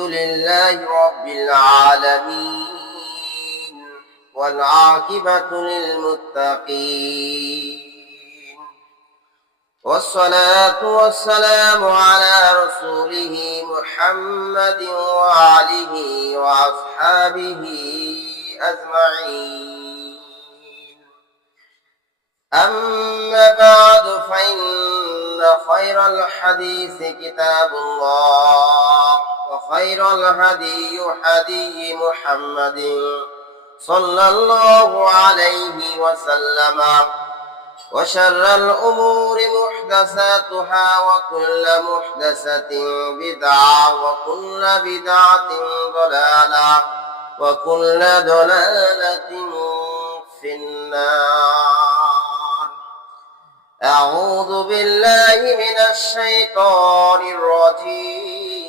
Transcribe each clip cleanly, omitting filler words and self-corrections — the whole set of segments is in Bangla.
لله رب العالمين والعاقبة للمتقين والصلاة والسلام على رسوله محمد وآله وأصحابه أجمعين. أما بعد فإن خير الحديث كتاب الله وخير الهدي هدي محمد صلى الله عليه وسلم وشر الأمور محدثاتها وكل محدثة بدعة وكل بدعة ضلالة وكل ضلالة في النار. أعوذ بالله من الشيطان الرجيم.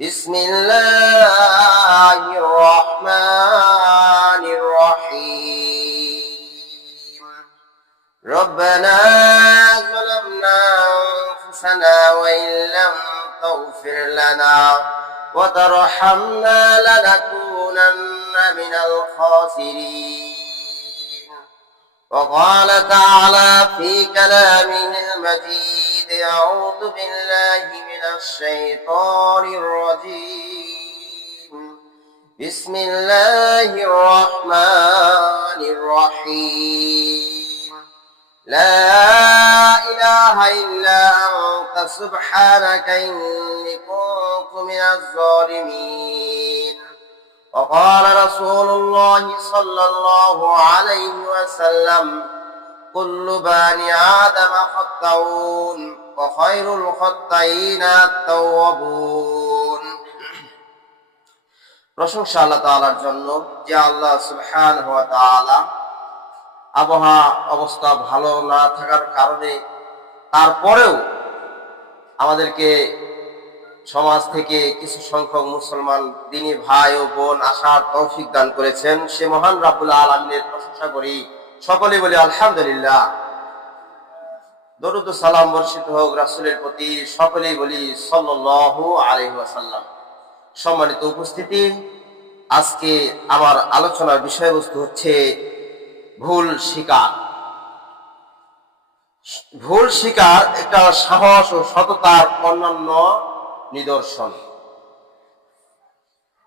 بسم الله الرحمن الرحيم. ربنا ظلمنا أنفسنا وإن لم تغفر لنا وترحمنا لنكونن من الخاسرين. وقال تعالى في كلامه المجيد: أعوذ بالله من الشيطان الرجيم. بسم الله الرحمن الرحيم. لا إله إلا أنت سبحانك إني كنت من الظالمين. وقال رسول الله صلى الله عليه وسلم: كل بني آدم خطاؤون وخير الخطائين التوابون. প্রশংসা আল্লাহ তাআলার জন্য, যে আল্লাহ সুবহানাহু ওয়া তাআলা আবহাওয়া অবস্থা ভালো না থাকার কারণে তারপরেও আমাদেরকে সমাজ থেকে কিছু সংখ্যক মুসলমান দিনী ভাই ও বোন আসার তৌফিক দান করেছেন। সে মহান রাব্বুল আলামিনের প্রশংসা করি, সকলে বলি আলহামদুলিল্লাহ। দরুদ ও সালাম বর্ষিত হোক রাসূলের প্রতি, সকলেই বলি সাল্লাল্লাহু আলাইহি ওয়াসাল্লাম। সম্মানিত উপস্থিতি, আজকে আমার আলোচনার বিষয়বস্তু হচ্ছে ভুল স্বীকার। ভুল স্বীকার একটা সাহস ও সততার অন্যান্য নিদর্শন।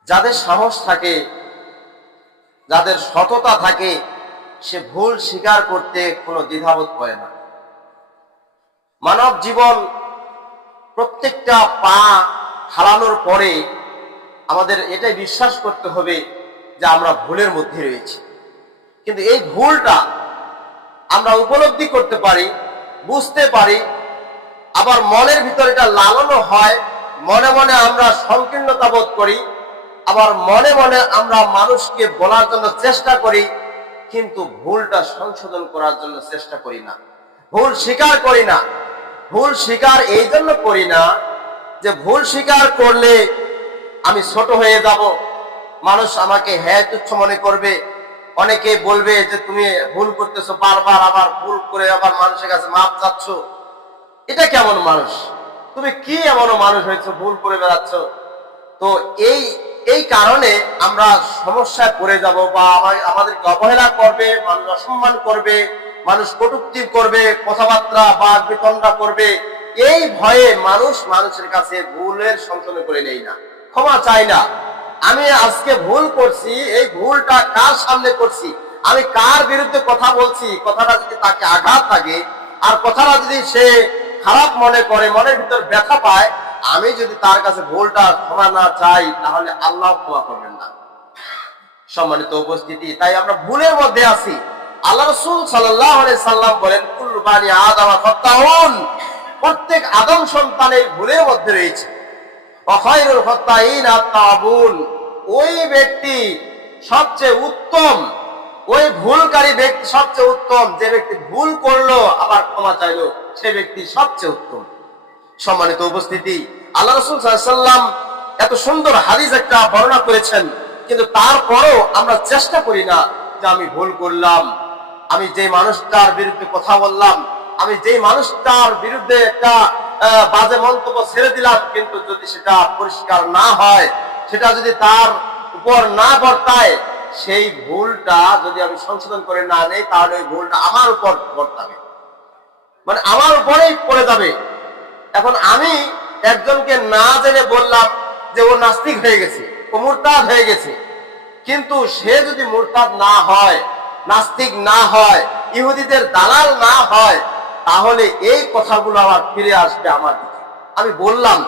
যাদের সাহস থাকে, যাদের সততা থাকে, সে ভুল স্বীকার করতে কোনো দ্বিধাবোধ করে না। মানব জীবন প্রত্যেকটা পা হারানোর পরে আমাদের এটাই বিশ্বাস করতে হবে যে আমরা ভুলের মধ্যে রয়েছি। কিন্তু এই ভুলটা আমরা উপলব্ধি করতে পারি, বুঝতে পারি, আবার মনের ভিতরে এটা লালনও হয়। মনে মনে আমরা সংকীর্ণতা বোধ করি, আবার মনে মনে আমরা মানুষকে বলার জন্য চেষ্টা করি, কিন্তু ভুলটা সংশোধন করার জন্য চেষ্টা করি না, ভুল স্বীকার করি না। ভুল স্বীকার এই জন্য করি না যে ভুল স্বীকার করলে আমি ছোট হয়ে যাব, মানুষ আমাকে হ্যাঁ তুচ্ছ মনে করবে, অনেকে বলবে যে তুমি ভুল করতেছো বারবার, আবার ভুল করে আবার মানুষের কাছে মাপ চাচ্ছ। এটা কেমন মানুষ? তুমি কি এমন মানুষ হয়েছো, ভুল করে বেড়াচ্ছ? তো এই কারণে আমরা সমস্যায় পড়ে যাব, বা আমাদেরকে অবহেলা করবে, মানুষ অসম্মান করবে, মানুষ কটূক্তি করবে, কথাবার্তা বা বিতণ্ডা করবে। এই ভয়ে মানুষ মানুষের কাছে ভুলের সংশোধন করে নেই না, ক্ষমা চাই না। আমি আজকে ভুল করছি, এই ভুলটা কার সামনে করছি, আমি কার বিরুদ্ধে কথা বলছি, কথাটা যদি তাকে আঘাত লাগে আর কথাটা যদি সে খারাপ মনে করে, মনের ভিতর ব্যথা পায়, আমি যদি তার কাছে ভুলটা ক্ষমা না চাই, তাহলে আল্লাহ ক্ষমা করবেন না। সম্মানিত উপস্থিতি, তাই আমরা ভুলের মধ্যে আছি। আল্লাহ রাসূল সাল্লাল্লাহু আলাইহি সাল্লাম বলেন, কুল্লু বানি আদম খাত্তাউন, প্রত্যেক আদম সন্তানের ভুলের মধ্যে রয়েছে। ওয়া খায়রুল খাত্তাইন আত-তাওয়াবুন, ওই ব্যক্তি সবচেয়ে উত্তম, ওই ভুলকারী ব্যক্তি সবচেয়ে উত্তম, যে ব্যক্তি ভুল করলো আবার ক্ষমা চাইলো, সে ব্যক্তি সবচেয়ে উত্তম। সম্মানিত উপস্থিতি, আল্লাহ রাসূল সাল্লাল্লাহু আলাইহি সাল্লাম এত সুন্দর হাদিস একটা বর্ণনা করেছেন, কিন্তু তারপরও আমরা চেষ্টা করি না যে আমি ভুল করলাম, আমি যে মানুষটার বিরুদ্ধে কথা বললাম, আমি যে মানুষটার বিরুদ্ধে একটা বাজে মন্তব্য ছেড়ে দিলাম, কিন্তু যদি সেটা পরিষ্কার না হয়, সেটা যদি তার উপর না বর্তায়, সেই ভুলটা যদি আমি সংশোধন করে না নেই, তাহলে ওই ভুলটা আমার উপর বর্তাবে, মানে আমার উপরেই পড়ে যাবে। এখন আমি একজনকে না জেনে বললাম যে ও নাস্তিক হয়ে গেছে, ও মুরতাদ হয়ে গেছে, কিন্তু সে যদি মুরতাদ না হয়, নাস্তিক না হয়, ইহুদিদের দালাল না হয়, তাহলে এই কথাগুলো আবার ফিরে আসবে আমার দিকে। আমি বললাম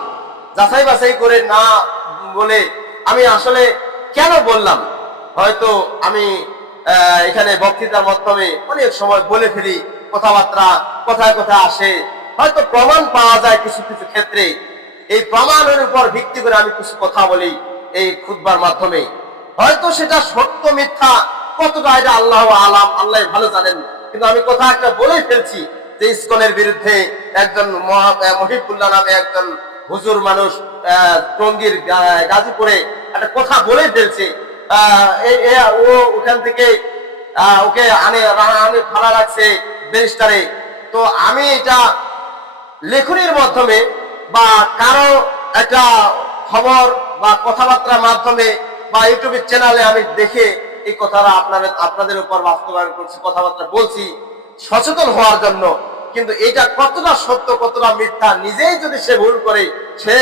যাচাই বাছাই করে না বলে, আমি আসলে কেন বললাম, হয়তো আমি এখানে বক্তৃতার মাধ্যমে অনেক সময় বলে ফেলি, কথাবার্তা কথায় কথায় আসে, হয়তো প্রমাণ পাওয়া যায় কিছু কিছু ক্ষেত্রে, এই প্রমাণের উপর ভিত্তি করে আমি কিছু কথা বলি এই খুতবার মাধ্যমে। হয়তো সেটা সত্য মিথ্যা কতটা এটা আল্লাহ আলাম, আল্লাহ ভালো জানেন, কিন্তু আমি কথা একটা বলেই ফেলছি যে ইসকনের বিরুদ্ধে একজন মহিবুল্লাহ নামে একজন হুজুর মানুষ টঙ্গীর গাজীপুরে একটা কথা বলে ফেলছে, ও ওখান থেকে ওকে আনে ফালা রাখছে ব্যারিস্টারে। তো আমি এটা লেখনির মাধ্যমে বা কারো একটা খবর বা কথাবার্তার মাধ্যমে বা ইউটিউবের চ্যানেলে আমি দেখে এই কথাটা আপনাদের উপর বাস্তবায়ন করছি, কথাবার্তা বলছি সচেতন হওয়ার জন্য। কিন্তু এটা কতটা সত্য কতটা মিথ্যা, নিজেই যদি সে ভুল করে সে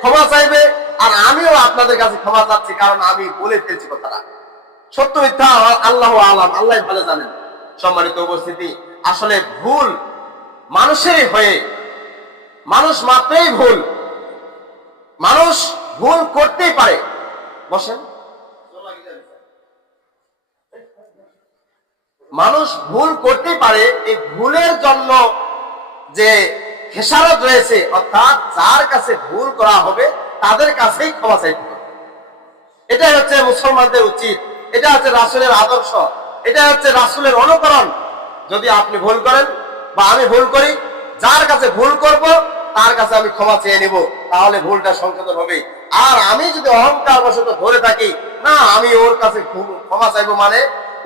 ক্ষমা চাইবে, আর আমিও আপনাদের কাছে ক্ষমা চাচ্ছি, কারণ আমি বলে ফেলছি কথাটা। সত্য মিথ্যা আল্লাহ আলাম, আল্লাহ ভালো জানেন। সম্মানিত উপস্থিতি, আসলে ভুল মানুষেরই হয়ে, মানুষ মাত্রই ভুল, মানুষ ভুল করতেই পারে। বসেন, মানুষ ভুল করতেই পারে, এই ভুলের জন্য যে খেসারত রয়েছে, অর্থাৎ যার কাছে ভুল করা হবে তাদের কাছেই ক্ষমা চাইতে হবে। এটাই হচ্ছে মুসলমানদের উচিত, এটা হচ্ছে রাসূলের আদর্শ, এটা হচ্ছে রাসূলের অনুকরণ। যদি আপনি ভুল করেন বা আমি ভুল করি, যার কাছে ভুল করব তার কাছে আমি ক্ষমা চেয়ে নিব, তাহলে ভুলটা সংশোধন হবে। আর আমি যদি অহংকার বশত ধরে থাকি, না আমি ওর কাছে ক্ষমা চাইবো, মানে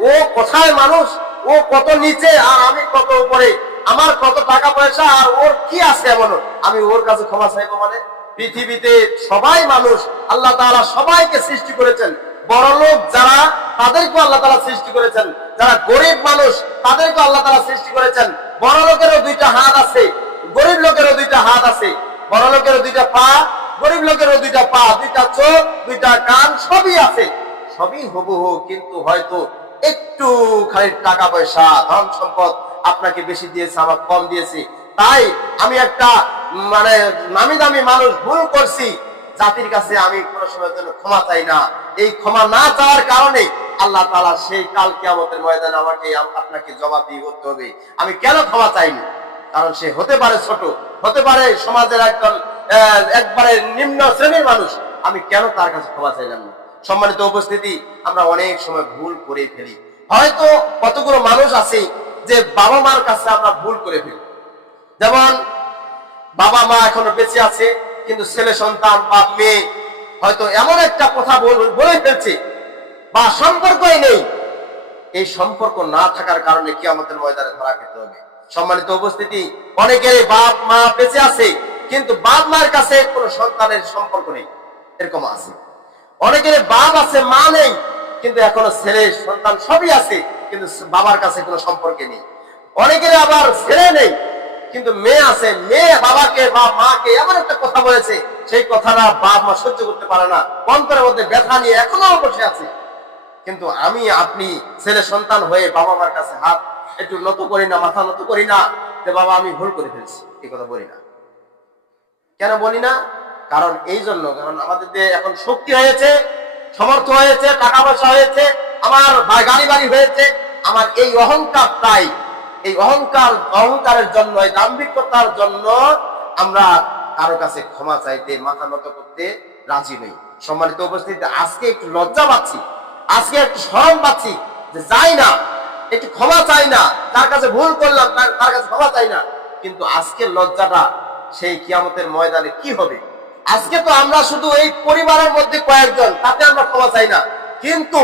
ও কোথায় মানুষ, ও কত নিচে আর আমি কত উপরে, আমার কত টাকা পয়সা আর ওর কি আছে এমন, আমি ওর কাছে ক্ষমা চাইবো, মানে পৃথিবীতে সবাই মানুষ, আল্লাহ তাআলা সবাইকে সৃষ্টি করেছেন। বড় লোক যারা, তাদেরকে আল্লাহ তাআলা সৃষ্টি করেছেন, যারা গরিব মানুষ তাদেরকে আল্লাহ তাআলা সৃষ্টি করেছেন। বড় লোকেরও দুইটা হাত আছে, গরিব লোকেরও দুইটা হাত আছে, বড় লোকেরও দুইটা পা, গরিব লোকেরও দুইটা পা, দুইটা চোখ, দুইটা কান, সবই আছে, সবই হুবহু। কিন্তু হয়তো একটু খালি টাকা পয়সা ধন সম্পদ আপনাকে বেশি দিয়েছে, আমার কম দিয়েছে, তাই আমি একটা মানে নামি দামি মানুষ ভুল করছি, জাতির কাছে আমি কোনো সময়ের জন্য ক্ষমা চাই না। এই ক্ষমা না চাওয়ার কারণে আল্লাহ তাআলা সেই কাল কিয়ামতের ময়দানে আমাকে আপনাকে জবাবদিহি করতে হবে। আমি কেন ক্ষমা চাইনি? কারণ সে হতে পারে ছোট, হতে পারে সমাজের একবারে নিম্ন শ্রেণীর মানুষ, আমি কেন তার কাছে ক্ষমা চাইলাম না? সম্মানিত উপস্থিতি, আমরা অনেক সময় ভুল করে ফেলি। হয়তো কতগুলো মানুষ আছে যে বাবা মার কাছে আমরা ভুল করে ফেলি, যেমন বাবা মা এখনো বেঁচে আছে, কিন্তু ছেলে সন্তান বা মেয়ে হয়তো এমন একটা কথা বলে ফেলছে বা সম্পর্কই নেই, এই সম্পর্ক না থাকার কারণে কিয়ামতের ময়দানে ধরা খেতে হবে। সম্মানিত উপস্থিতি, অনেকের বাপ মা বেঁচে আছে, কিন্তু বাপ মার কাছে কোনো সন্তানের সম্পর্ক নেই, এরকম আছে। অনেকের বাপ আছে মা নেই, কিন্তু এখনো ছেলে সন্তান সবই আছে, কিন্তু বাবার কাছে কোনো সম্পর্ক নেই। অনেকের আবার ছেলে নেই, কিন্তু মেয়ে আছে, মেয়ে বাবাকে বা মাকে এমন একটা কথা বলেছে, সেই কথাটা বাপ মা সহ্য করতে পারে না, অন্তরের মধ্যে ব্যথা নিয়ে এখনো বসে আছে। কিন্তু আমি আপনি ছেলে সন্তান হয়ে বাবা মার কাছে হাত একটু নত করি না, মাথা নত করি না যে বাবা আমি ভুল করে ফেলছি, এই কথা বলি না। কেন বলি না? কারণ এই জন্য, কারণ আমাদের এখন শক্তি হয়েছে, সমর্থ হয়েছে, টাকা পয়সা হয়েছে, আমার গাড়ি বাড়ি হয়েছে, আমার এই অহংকার, তাই এই অহংকারের জন্য, এই দাম্ভিকতার জন্য আমরা কারো কাছে ক্ষমা চাইতে, মাথা নত করতে রাজি নই। সম্মানিত উপস্থিতি, আজকে একটু লজ্জা পাচ্ছি, আজকে একটু শরম পাচ্ছি যে যাই না, একটু ক্ষমা চাই না, তার কাছে ভুল করলাম তার কাছে ক্ষমা চাই না। কিন্তু আজকের লজ্জাটা সেই কিয়ামতের ময়দানে কি হবে? আজকে তো আমরা শুধু এই পরিবারের মধ্যে কয়েকজন, তাতে আমরা ক্ষমা চাই না, কিন্তু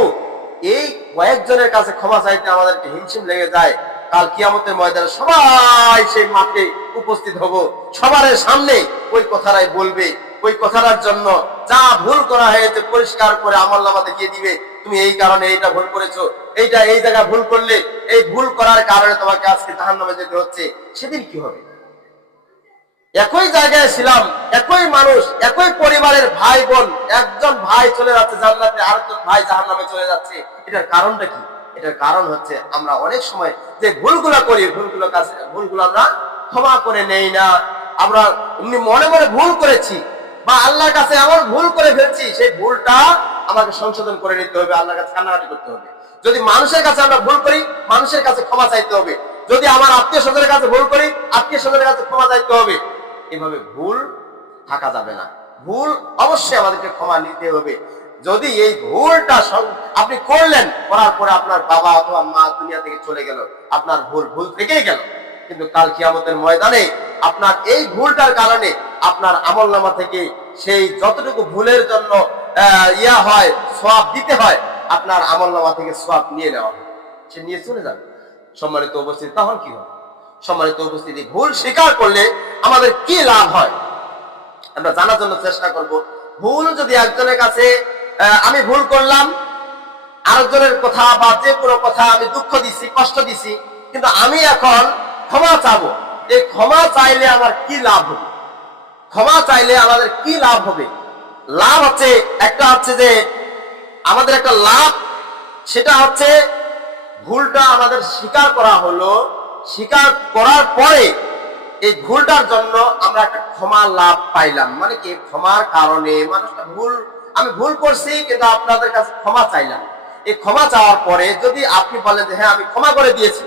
এই কয়েকজনের কাছে ক্ষমা চাইতে আমাদেরকে হিমশিম লেগে যায়। কাল কিয়ামতের ময়দানে সবাই সেই মাঠে উপস্থিত হব, সবার সামনে ওই কথাটাই বলবে, ওই কথাটার জন্য যা ভুল করা হয়েছে পরিষ্কার করে আমলনামা দেখিয়ে দিবে, তুমি এই কারণে এইটা ভুল করেছো, এইটা এই জায়গায় ভুল করলে, এই ভুল করার কারণে তোমাকে আজকে জাহান্নামে যেতে হচ্ছে। সেদিন কি হবে? একই জায়গায় ছিলাম, একই মানুষ, একই পরিবারের ভাই বোন, একজন ভাই চলে যাচ্ছে জান্নাতে, আরেকজন ভাই জাহান্নামে চলে যাচ্ছে। এটার কারণটা কি? এটার কারণ হচ্ছে আমরা অনেক সময় যে ভুলগুলো করি, ভুলগুলো আমরা ক্ষমা করে নেই না। আমরা এমনি মনে মনে ভুল করেছি বা আল্লাহর কাছে এমন ভুল করে ফেলছি, সেই ভুলটা আমাকে সংশোধন করে নিতে হবে, আল্লাহর কাছে কান্নাকাটি করতে হবে। যদি মানুষের কাছে আমরা ভুল করি, মানুষের কাছে ক্ষমা চাইতে হবে। যদি আমার আত্মীয় স্বজনের কাছে ভুল করি, আত্মীয় স্বজনের কাছে ক্ষমা চাইতে হবে। এভাবে ভুল থাকা যাবে না, ভুল অবশ্যই আমাদেরকে ক্ষমা নিতে হবে। যদি এই ভুলটা আপনি করলেন, করার পরে আপনার বাবা অথবা মা দুনিয়া থেকে চলে গেল, আপনার ভুল থেকেই গেল, কিন্তু কাল কিয়ামতের ময়দানে আপনার এই ভুলটার কারণে আপনার আমলনামা থেকে সেই যতটুকু ভুলের জন্য হয় সওয়াব দিতে হয়, আপনার আমলনামা থেকে সওয়াব নিয়ে নেওয়া হয়, সে নিয়ে চলে যাবে। সম্মানিত উপস্থিতি, তখন কি হবে? সম্মানিত উপস্থিতি, ভুল স্বীকার করলে আমাদের কি লাভ হয় আমরা জানার জন্য চেষ্টা করব। ভুল যদি একজনের কাছে আমি ভুল করলাম, আরেকজনের কথা বা যে কোনো কথা আমি দুঃখ দিছি, কষ্ট দিছি, কিন্তু আমি এখন ক্ষমা চাবো, এই ক্ষমা চাইলে আমার কি লাভ হবে? ক্ষমা চাইলে আমাদের কি লাভ হবে? লাভ হচ্ছে একটা, হচ্ছে যে আমাদের একটা লাভ, সেটা হচ্ছে ভুলটা আমাদের স্বীকার করা হলো, স্বীকার করার পরে এই ভুলটার জন্য আমরা একটা ক্ষমা লাভ পাইলাম। মানে কি, ক্ষমার কারণে মানুষটা আমি ভুল করছি কিন্তু আপনাদের কাছে ক্ষমা চাইলাম। এই ক্ষমা চাওয়ার পরে যদি আপনি বলেন যে হ্যাঁ আমি ক্ষমা করে দিয়েছি,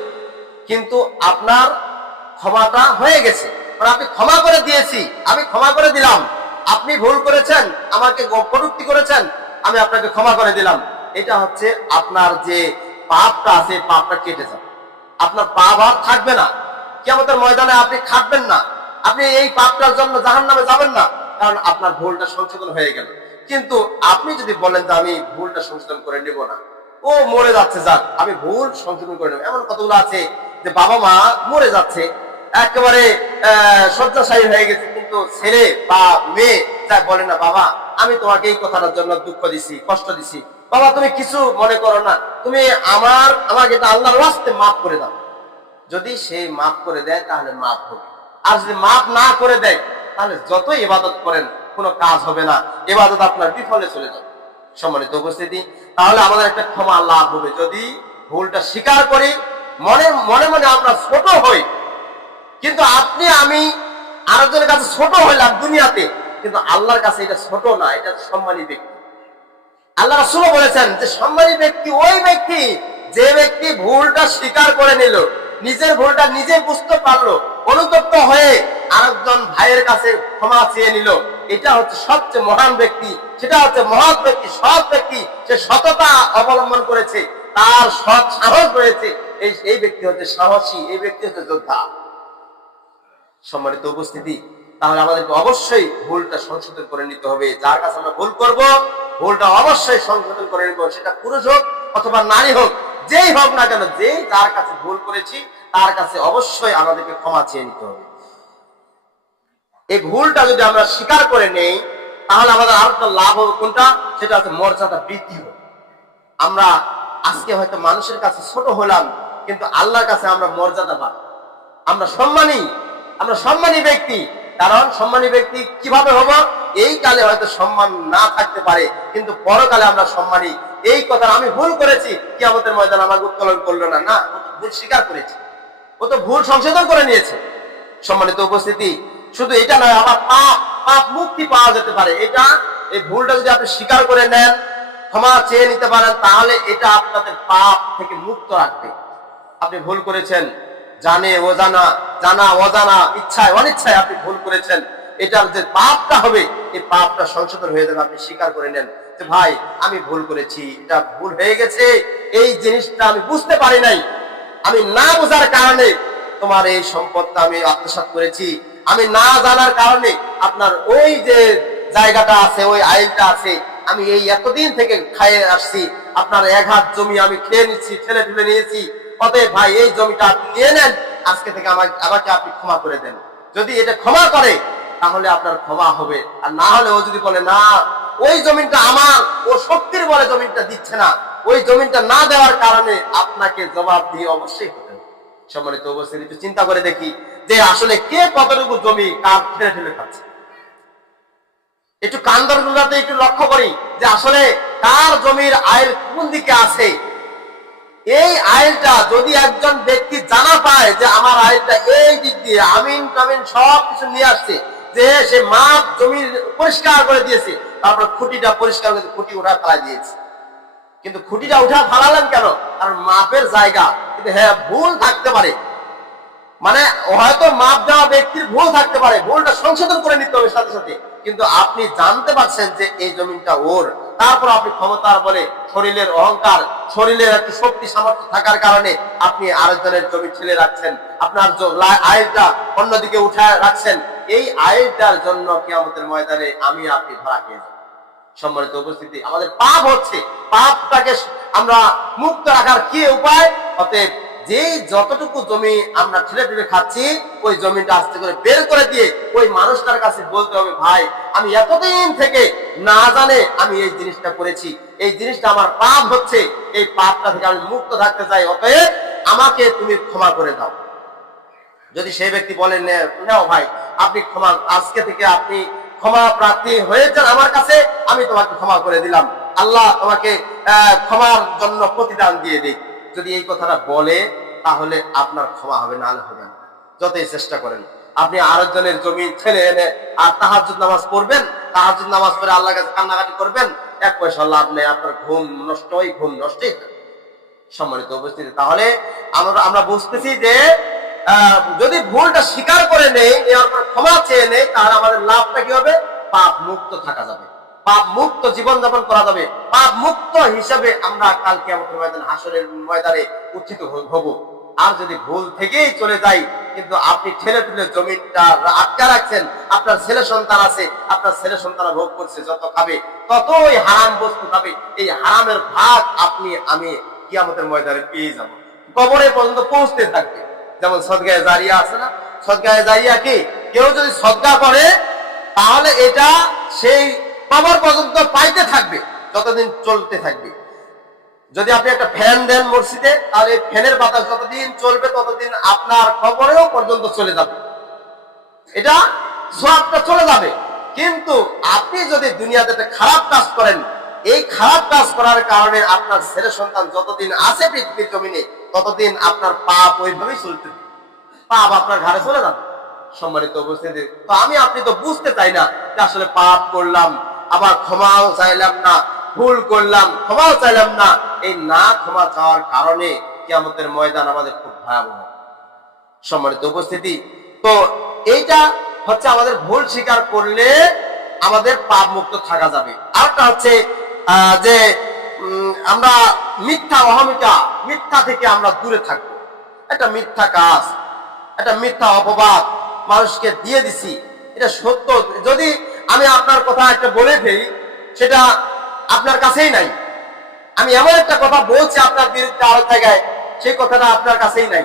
কিন্তু আপনার ক্ষমাটা হয়ে গেছে, আপনি ক্ষমা করে দিয়েছি, আমি ক্ষমা করে দিলাম, আপনি ভুল করেছেন, আমাকে কটূক্তি করেছেন, আমি আপনাকে ক্ষমা করে দিলাম, এটা হচ্ছে আপনার যে পাপটা আছে, পাপটা কেটে যাবে, আপনার পাপ আর থাকবে না। কিয়ামতের ময়দানে আপনি খাটবেন না, আপনি এই পাপটার জন্য জাহান্নামে যাবেন না, কারণ আপনার ভুলটা সংশোধন হয়ে গেল। কিন্তু আপনি যদি বলেন যে আমি ভুলটা সংশোধন করে নেব না, ও মরে যাচ্ছে, যাক আমি ভুল সংশোধন করে নেব। এমন কতগুলো আছে যে বাবা মা মরে যাচ্ছে, একেবারে শয্যাশায়ী হয়ে গেছে, কিন্তু ছেলে বা মেয়ে তাই বলে না, বাবা আমি তোমাকে এই কথাটার জন্য দুঃখ দিছি, কষ্ট দিছি, বাবা তুমি কিছু মনে করো না, তুমি আমাকে এটা আল্লাহর ওয়াস্তে মাফ করে দাও। যদি সে মাফ করে দেয় তাহলে মাফ হবে, আর যদি মাফ না করে দেয় তাহলে যতই ইবাদত করেন কোনো কাজ হবে না, ইবাদত আপনার বিফলে চলে যাবে। সম্মানিত উপস্থিতি, তাহলে আমাদের একটা ক্ষমা লাভ হবে যদি ভুলটা স্বীকার করি। মনে মনে আমরা ছোট হই, কিন্তু আপনি আমি আরেকজনের কাছে ছোট হইলাম দুনিয়াতে, কিন্তু আল্লাহর কাছে এটা ছোট না, এটা সম্মানী ব্যক্তি। আল্লাহ রাসূল বলেছেন যে সম্মানী ব্যক্তি ওই ব্যক্তি যে ব্যক্তি ভুলটা স্বীকার করে নিল, নিজের ভুলটা নিজে বুঝতে পারলো, অনুতপ্ত হয়ে আরেকজন ভাইয়ের কাছে ক্ষমা চেয়ে নিল, এটা হচ্ছে সবচেয়ে মহান ব্যক্তি, সেটা হচ্ছে মহৎ ব্যক্তি, সৎ ব্যক্তি, সে সততা অবলম্বন করেছে, তার সৎ সাহস রয়েছে, এই ব্যক্তি হচ্ছে সাহসী, এই ব্যক্তি হচ্ছে যোদ্ধা। সম্মানিত উপস্থিতি, তাহলে আমাদেরকে অবশ্যই ভুলটা সংশোধন করে নিতে হবে। যার কাছে আমরা ভুল করব, ভুলটা অবশ্যই সংশোধন করে নিব, সেটা পুরুষ হোক অথবা নারী হোক, যেই হোক না কেন, যেই যার কাছে ভুল করেছি তার কাছে অবশ্যই আমাদেরকে ক্ষমা চেয়ে নিতে হবে। এই ভুলটা যদি আমরা স্বীকার করে নেই তাহলে আমাদের আরেকটা লাভ হবে, কোনটা? সেটা হচ্ছে মর্যাদা বৃদ্ধি হবে। আমরা আজকে হয়তো মানুষের কাছে ছোট হলাম, কিন্তু আল্লাহর কাছে আমরা মর্যাদা পাই, আমরা সম্মানী ব্যক্তি। কারণ সম্মানী ব্যক্তি কিভাবে হবো? এই কালে হয়তো সম্মান না থাকতে পারে, কিন্তু পরকালে আমরা সম্মানী। এই কথা আমি ভুল করেছি, কিয়ামতের ময়দানে আমাকে উত্তোলন করলো না, না, ও তো ভুল স্বীকার করেছে, ও তো ভুল সংশোধন করে নিয়েছে। সম্মানিত উপস্থিতি, শুধু এটা নয়, আবার পাপ মুক্তি পাওয়া যেতে পারে। এই ভুলটা যদি আপনি স্বীকার করে নেন, ক্ষমা চেয়ে নিতে পারেন, তাহলে এটা আপনাদের পাপ থেকে মুক্ত রাখবে। আপনি ভুল করেছেন, জানা অজানা, ইচ্ছায় অনিচ্ছায় আপনি ভুল করেছেন, এটার যে পাপটা হবে, এই পাপটা সংশোধন হয়ে যাবে। আপনি স্বীকার করে নেন যে ভাই আমি ভুল করেছি, এটা ভুল হয়ে গেছে, এই জিনিসটা আমি বুঝতে পারি নাই, আমি না বোঝার কারণে তোমার এই সম্পদটা আমি আত্মসাৎ করেছি, আমি না জানার কারণে আপনার ওই যে জায়গাটা আছে, ওই আইলটা আছে, আমি এই এতদিন থেকে খাইয়ে আসছি, আপনার 1 হাত জমি আমি খেয়ে নিচ্ছি, ঠেলে নিয়েছি, অতএব ভাই এই জমিটা আপনি নিয়ে নেন, আজকে থেকে আমাকে আপনি ক্ষমা করে দেন। যদি এটা ক্ষমা করে তাহলে আপনার ক্ষমা হবে, আর না হলে ও যদি বলে না ওই জমিটা আমার, ও শক্তির বলে জমিটা দিচ্ছে না, ওই জমিটা না দেওয়ার কারণে আপনাকে জবাব দিয়ে অবশ্যই হতে হবে। সম্মানিত উপস্থিতি, একটু চিন্তা করে দেখি যে আসলে কে কতটুকু জমি কার ঠেলে ঠেলে খাচ্ছে। একটু কান্দরগুলাতে একটু লক্ষ্য করি যে আসলে কার জমির আইল কোন দিকে আছে। এই আইলটা যদি একজন ব্যক্তি জানা পায় যে আমার আইলটা এই দিক দিয়ে আমিন টামিন সব কিছু নিয়ে আসছে, যে সে মাপ জমি পরিষ্কার করে দিয়েছে, তারপর খুঁটিটা পরিষ্কার করে খুঁটি উঠা ফেলা দিয়েছে। কিন্তু খুঁটিটা উঠা ফেলালেন কেন? কারণ মাপের জায়গা, কিন্তু হ্যাঁ ভুল থাকতে পারে, মানে হয়তো মাপ দেওয়া ব্যক্তির ভুল থাকতে পারে, ভুলটা সংশোধন করে নিতে হবে সাথে সাথে। কিন্তু আপনি জানতে পারছেন যে এই জমিটা ওর, তারপর আপনি ক্ষমতার বলে শরীরের অহংকার, শরীরের একটু শক্তি সামর্থ্য থাকার কারণে আপনি আরেকজনের জমি ছেলে রাখছেন, আপনার আইলটা অন্যদিকে উঠায় রাখছেন। এই আইলটার জন্য কিয়ামতের ময়দানে আমি আপনি ধরা খেয়ে যাব। সম্মানিত উপস্থিতি, আমাদের পাপ হচ্ছে, পাপটাকে আমরা মুক্ত রাখার কি উপায়? অতএব যেই যতটুকু জমি আমরা ঠেলে ঠেলে খাচ্ছি, ওই জমিটা আস্তে করে বের করে দিয়ে ওই মানুষটার কাছে বলতে হবে, ভাই আমি এতদিন থেকে না জানে আমি এই জিনিসটা করেছি, এই জিনিসটা আমার পাপ হচ্ছে, এই পাপটা থেকে আমি মুক্ত থাকতে চাই, অতএব আমাকে তুমি ক্ষমা করে দাও। যদি সেই ব্যক্তি বলেন নাও ভাই আপনি ক্ষমা, আজকে থেকে আপনি ক্ষমা প্রার্থী হয়েছেন আমার কাছে, আমি তোমাকে ক্ষমা করে দিলাম, আল্লাহ তোমাকে ক্ষমার জন্য প্রতিদান দিয়ে দিক, যদি এই কথাটা বলে তাহলে আপনার ক্ষমা হবে, না হলে হবে না। যতই চেষ্টা করেন আপনি আরেকজনের জমি ছেড়ে এনে আর তাহাজ্জুদ নামাজ পড়বেন, তাহাজ্জুদ নামাজ পড়ে আল্লাহর কাছে কান্নাকাটি করবেন, এক পয়সা লাভ নেই, আপনার ঘুম নষ্টই থাকে। সম্মানিত উপস্থিতি, তাহলে আমরা বুঝতেছি যে যদি ভুলটা স্বীকার করে নেই, নেওয়ার পর ক্ষমা চেয়ে নেই, তাহলে আমাদের লাভটা কি হবে? পাপ মুক্ত থাকা যাবে, পাপ মুক্ত জীবন যাপন করা যাবে, পাপ মুক্ত হিসাবে আমরা কাল কিয়ামতের ময়দানে হাসরের ময়দানে উত্থিত হব। আর যদি ভুল থেকেই চলে যাই, কিন্তু আপনি ঠেলে ঠেলে জমিটা আটকা রাখছেন, আপনার ছেলে সন্তান আছে, আপনার ছেলে সন্তান ভোগ করছে, যত খাবে ততই হারাম বস্তু খাবে, এই হারামের ভাগ আপনি আমি কিয়ামতের ময়দানে পেয়ে যাব, কবরে পর্যন্ত পৌঁছতে থাকবে। যেমন সদগায়ে জারিয়া আছে না, সদগায়ে জারিয়া কি? কেউ যদি সদগা করে তাহলে এটা সেই কবর পর্যন্ত পাইতে থাকবে, যতদিন চলতে থাকবে। যদি আপনি একটা ফ্যান দেন মসজিদে, তাহলে ফ্যানের বাতাস যতদিন চলবে ততদিন আপনার কবরেও পর্যন্ত চলে যাবে, এটা সওয়াবটা চলে যাবে। কিন্তু আপনি যদি দুনিয়াতে একটা খারাপ কাজ করেন, এই খারাপ কাজ করার কারণে আপনার ছেলে সন্তান যতদিন আছে পৃথিবীর জমিনে, ততদিন আপনার পাপ ওইভাবেই চলতে, পাপ আপনার ঘরে চলে যাবে। সম্মানিত উপস্থিতি, তো আপনি তো বুঝতে চাই না যে আসলে পাপ করলাম, আবার ক্ষমাও চাইলাম না, ভুল করলাম ক্ষমাও চাইলাম না, এই না ক্ষমা চাওয়ার কারণে কিয়ামতের ময়দান আমাদের খুব ভয়াবহ। সম্মানিত উপস্থিতি, তো এইটা হচ্ছে আমাদের ভুল স্বীকার করলে আমাদের পাপ মুক্ত থাকা যাবে। আরেকটা হচ্ছে যে আমরা মিথ্যা অহমিকা, মিথ্যা থেকে আমরা দূরে থাকবো। একটা মিথ্যা কাজ, একটা মিথ্যা অপবাদ মানুষকে দিয়ে দিছি, এটা সত্য, যদি আমি আপনার কথা একটা বলে ফেলি, সেটা আপনার কাছেই নাই, আমি এমন একটা কথা বলছি আপনার বিরুদ্ধে আরো জায়গায়, সেই কথাটা আপনার কাছেই নাই,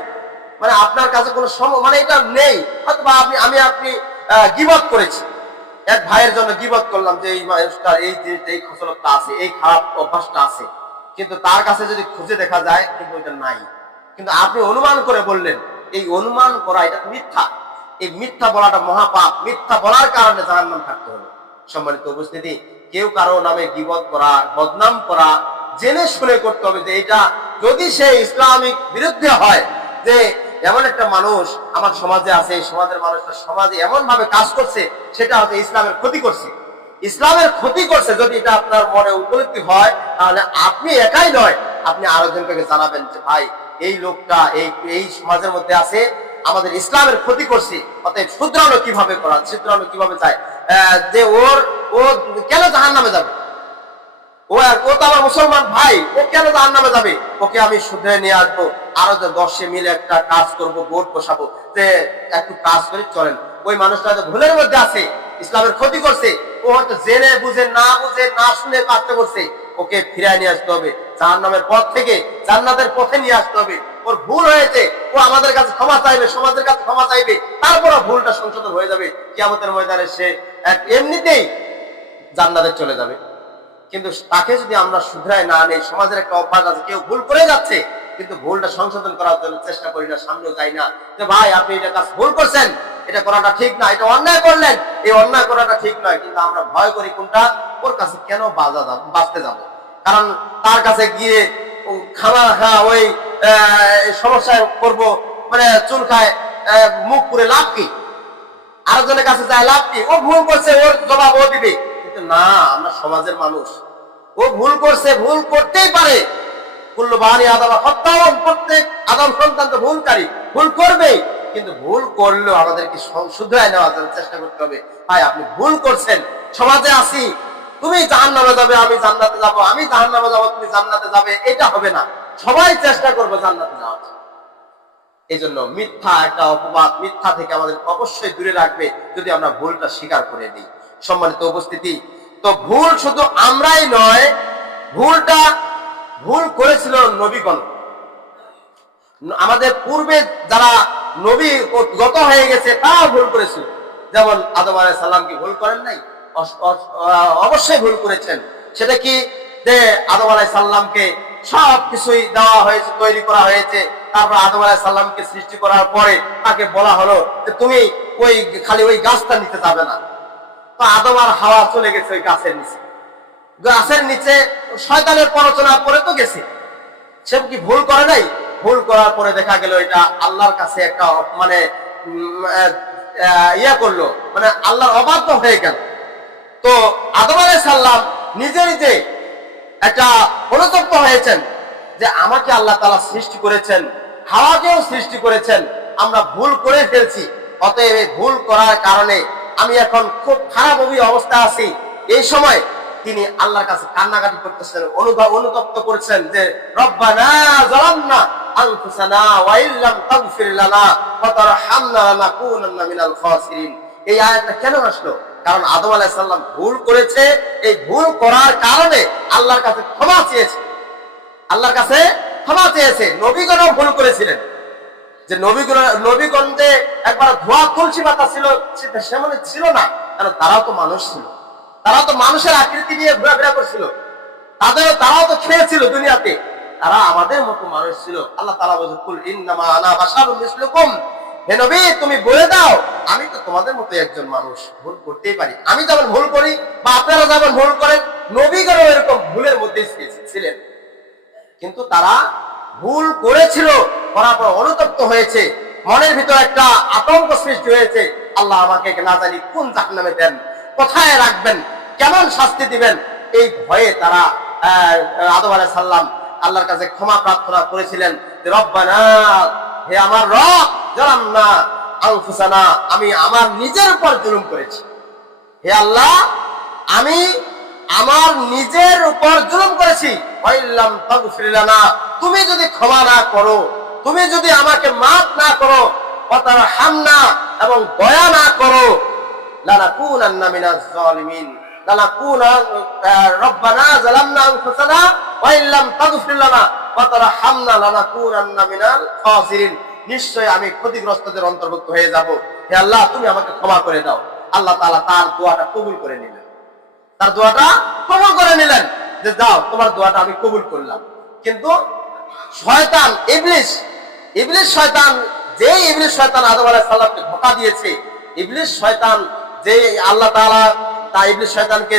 মানে আপনার কাছে কোনো মানে এটা নেই, অথবা আপনি গীবত করেছি, এক ভাইয়ের জন্য গীবত করলাম যে এই মানুষটার এই জিনিসটা, এই খসলতটা আছে, এই খারাপ অভ্যাসটা আছে, কিন্তু তার কাছে যদি খুঁজে দেখা যায় কিন্তু এটা নাই, কিন্তু আপনি অনুমান করে বললেন, এই অনুমান করা এটা মিথ্যা, এই মিথ্যা বলাটা মহাপাপ, মিথ্যা বলার কারণে জাহান্নাম থাকতে হলো। সম্মানিত উপস্থিতি, কেউ কারো নামে গীবত করা, বদনাম করা জেনে শুনে করতে হবে, যে এটা যদি সে ইসলামিক বিরুদ্ধে হয়, যে এমন একটা মানুষ আমার সমাজে আছে, এই সমাজের মানুষটা সমাজে এমন ভাবে কাজ করছে, সেটা হচ্ছে ইসলামের ক্ষতি করছে, ইসলামের ক্ষতি করছে, যদি এটা আপনার মনে উপলব্ধি হয়, তাহলে আপনি একাই নয়, আপনি আরেকজনকে জানাবেন যে ভাই এই লোকটা এই সমাজের মধ্যে আছে, আমাদের ইসলামের ক্ষতি করছে, অতএব শুধরানো কিভাবে করা, শুধরানো কিভাবে চায়, যে ও কেন জাহান্নামে যাবে, ও তো আমার মুসলমান ভাই, ও কেন জাহান্নামে যাবে, ওকে আমি শুধরে নিয়ে আসবো, আরো 10 মিলে একটা কাজ করবো, বোর্ড বসাবো, যে একটু কাজ করে চলেন, ওই মানুষটা ভুলের মধ্যে আছে, ইসলামের ক্ষতি করছে, ও হয়তো জেনে বুঝে না শুনে কাজটা করছে, ওকে ফিরায় নিয়ে আসতে হবে, জাহান্নামের পথ থেকে জান্নাতের পথে নিয়ে আসতে হবে, ওর ভুল হয়েছে, ও আমাদের কাছে ক্ষমা চাইবে, সমাজের কাছে ক্ষমা চাইবে, তারপরে ভুলটা সংশোধন হয়ে যাবে, কিয়ামতের ময়দানে সে এমনিতেই জান্নাতে চলে যাবে। কিন্তু তাকে যদি আমরা শুধরায় না নেই, সমাজের একটা অভ্যাস আছে, কেউ ভুল করে যাচ্ছে কিন্তু ভুলটা সংশোধন করার জন্য চেষ্টা করি না, সামনেও যাই না যে ভাই আপনি এটা কাজ ভুল করছেন, এটা করাটা ঠিক না, এটা অন্যায় করলেন, এই অন্যায় করাটা ঠিক নয়। কিন্তু আমরা ভয় করি কোনটা, ওর কাছে কেন বাঁচতে যাব, কারণ তার কাছে গিয়ে খামাখা ওই সমস্যায় করব, মানে চুল খায় মুখ পুরে লাভ কি, আরেকজনের কাছে যায় লাভ কি, ও ভুল করছে ওর জবাব ও দিবে। কিন্তু না, আমরা সমাজের মানুষ, ও ভুল করছে, ভুল করতেই পারে, কুল্লু বানি আদম হত্যাও, প্রত্যেক আদম সন্তান তো ভুলকারী, ভুল করবে, কিন্তু ভুল করলেও আমাদেরকে শুধরায় নেওয়ার জন্য চেষ্টা করতে হবে। ভাই আপনি ভুল করছেন, সমাজে আসি, তুমি জাহান্নামে যাবে আমি জান্নাতে যাব, আমি জাহান্নামে যাব তুমি জান্নাতে যাবে, এটা হবে না, সবাই চেষ্টা করবে জান্নাতে যাওয়ার। এই জন্য মিথ্যা একটা অপবাদ, মিথ্যা থেকে আমাদের অবশ্যই দূরে রাখবে যদি আমরা ভুলটা স্বীকার করে দিই। সম্মানিত উপস্থিতি, তো ভুল শুধু আমরাই নয়, ভুল করেছিল নবীগণ, আমাদের পূর্বে যারা নবী গত হয়ে গেছে তারা ভুল করেছিল। যেমন আদম আলাইহিস সালাম কি ভুল করেন নাই? অবশ্যই ভুল করেছেন। সেটা কি, যে আদম আলাইহিস সালামকে সব কিছুই দেওয়া হয়েছে, তৈরি করা হয়েছে, তারপর আদম আলাইহিস সালামকে সৃষ্টি করার পরে তাকে বলা হলো যে তুমি খালি ওই গাছটা নিতে যাবে না। তো আদম আর হাওয়া চলে গেছে ওই গাছের নিচে, গাছের নিচে শয়তানের প্ররোচনা করে তো গেছে, সে কি ভুল করে নাই? ভুল করার পরে দেখা গেল এটা আল্লাহর কাছে একটা মানে ইয়া করলো, মানে আল্লাহর অবাধ্য হয়ে গেল। তো আদম আলাইহিস সালাম নিজে নিজে একটা অনুতপ্ত হয়েছেন যে আমাকে আল্লাহ তাআলা সৃষ্টি করেছেন, হাওয়াকেও সৃষ্টি করেছেন, আমরা ভুল করে ফেলছি, অতএব এই ভুল করার কারণে আমি এখন খুব খারাপ অবস্থা আছি। এই সময় তিনি আল্লাহর কাছে কান্নাকাটি করতেছেন, অনুতপ্ত করছেন যে রব্বানা যালামনা আনফুসানা ওয়া ইল্লাম তাগফির লানা ওয়া তারহামনা লানাকুনান্না মিনাল খাসিরিন। এই আয়াতটা কেন আসলো? কারণ আদম আলাইহিস সালাম ভুল করেছে, এই ভুল করার কারণে আল্লাহর কাছে ক্ষমা চেয়েছে, আল্লাহর কাছে ক্ষমা চেয়েছে। নবীগণও ভুল করেছিলেন, যে নবীগণ যে একবার ধোয়া তুলসী পাতা ছিল সেমন ছিল না, কারণ তারাও তো মানুষ ছিল, তারাও তো মানুষের আকৃতি নিয়ে ঘোরাফেরা করছিল, তারাও তো খেয়েছিল দুনিয়াতে, তারা আমাদের মতো মানুষ ছিল। আল্লাহ তাআলা বলেন কুল ইন্নামা আনা বাশারুম মিসলুকুম, হে নবী তুমি বলে দাও আমি তো তোমাদের মতো একজন মানুষ, ভুল করতেই পারি, আমি যেমন ভুল করি বা আপনারা যেমন ভুল করেন, নবীগণও এরকম ভুলের মধ্যে ছিলেন। কিন্তু তারা ভুল করেছিল, করার পর অনুতপ্ত হয়েছে, মনের ভিতর একটা আতঙ্ক সৃষ্টি হয়েছে, আল্লাহ আমাকে না জানি কোন জাহান্নামে দেন, কোথায় রাখবেন, কেমন শাস্তি দিবেন, এই ভয়ে তারা আদম আলাইহিস সালাম আল্লাহর কাছে ক্ষমা প্রার্থনা করেছিলেন যে রব্বানা, হে আমার রব, যালামনা আনফুসানা, আমি আমার নিজের উপর জুলুম করেছি, হে আল্লাহ আমি আমার নিজের উপর জুলুম করেছি, ওয়া ইল্লাম তাগফির লানা, তুমি যদি ক্ষমা না করো, তুমি যদি আমাকে মাফ না করো, ওয়া তারহামনা এবং দয়া না করো, লানাকুনান্না মিনাজ জালিমিন, রব্বানা যালামনা আনফুসানা ওয়া ইল্লাম তাগফির লানা ওয়া তারহামনা লানাকুনান্না মিনাল খাসিরিন, নিশ্চয় আমি ক্ষতিগ্রস্তদের অন্তর্ভুক্ত হয়ে যাব, হে আল্লাহ তুমি আমাকে ক্ষমা করে দাও। আল্লাহ তাআলা তার দোয়াটা কবুল করে নিলেন, তার দোয়াটা কবুল করে নিলেন যে যাও তোমার দোয়াটা আমি কবুল করলাম। কিন্তু শয়তান ইবলিস শয়তান, যে ইবলিস শয়তান আদম আলাইহিস সালামকে ধোঁকা দিয়েছে, ইবলিস শয়তান যে আল্লাহ তাআলা তা ইবলিস শয়তানকে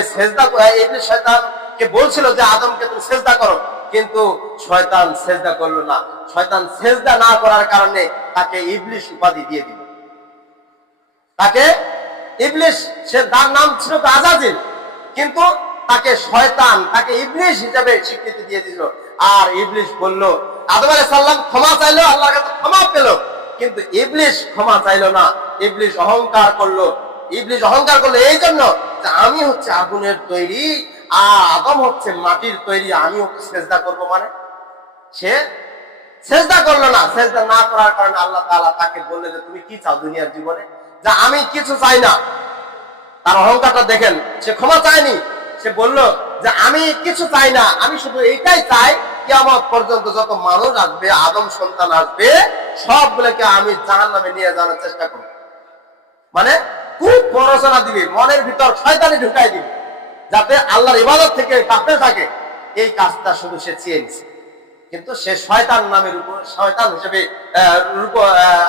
বলছিল যে আদমকে তুমি সিজদা করো, কিন্তু শয়তান সিজদা করলো না। শয়তান সিজদা না করার কারণে তাকে ইবলিস উপাধি দিয়ে দিল, তাকে ইবলিস, সে তার নাম ছিল আজাজিল, কিন্তু তাকে শয়তান, তাকে ইবলিস হিসেবে স্বীকৃতি দিয়ে দিল। আর ইবলিস বলল, আদম আলাইহিস সালাম ক্ষমা চাইলো, আল্লাহর কাছে ক্ষমা পেল, কিন্তু ইবলিস ক্ষমা চাইলো না, ইবলিস অহংকার করলো। এই জন্য যে আমি হচ্ছে আগুনের তৈরি আর আদম হচ্ছে মাটির তৈরি, আমি ওকে সেজদা করবো, মানে সে সেজদা করলো না। সেজদা না করার কারণে আল্লাহ তাআলা তাকে বললেন যে তুমি কি চাও দুনিয়ার জীবনে? যে আমি কিছু চাই না। তার অহংকারটা দেখেন, সে ক্ষমা চায়নি, সে বলল যে আমি কিছু চাই না, আমি শুধু এইটাই চাই কিয়ামত পর্যন্ত যত মানুষ আসবে, আদম সন্তান আসবে, সবগুলোকে আমি জাহান্নামে নিয়ে যাওয়ার চেষ্টা করব। মানে খুব প্ররোচনা দিবে, মনের ভিতর শয়তানি ঢুকাই দিবে, যাতে আল্লাহর ইবাদত থেকে কাঁপতে থাকে। এই কাজটা শুধু সে চেয়ে নিছে, কিন্তু সে শয়তান নামের উপর শয়তান হিসেবে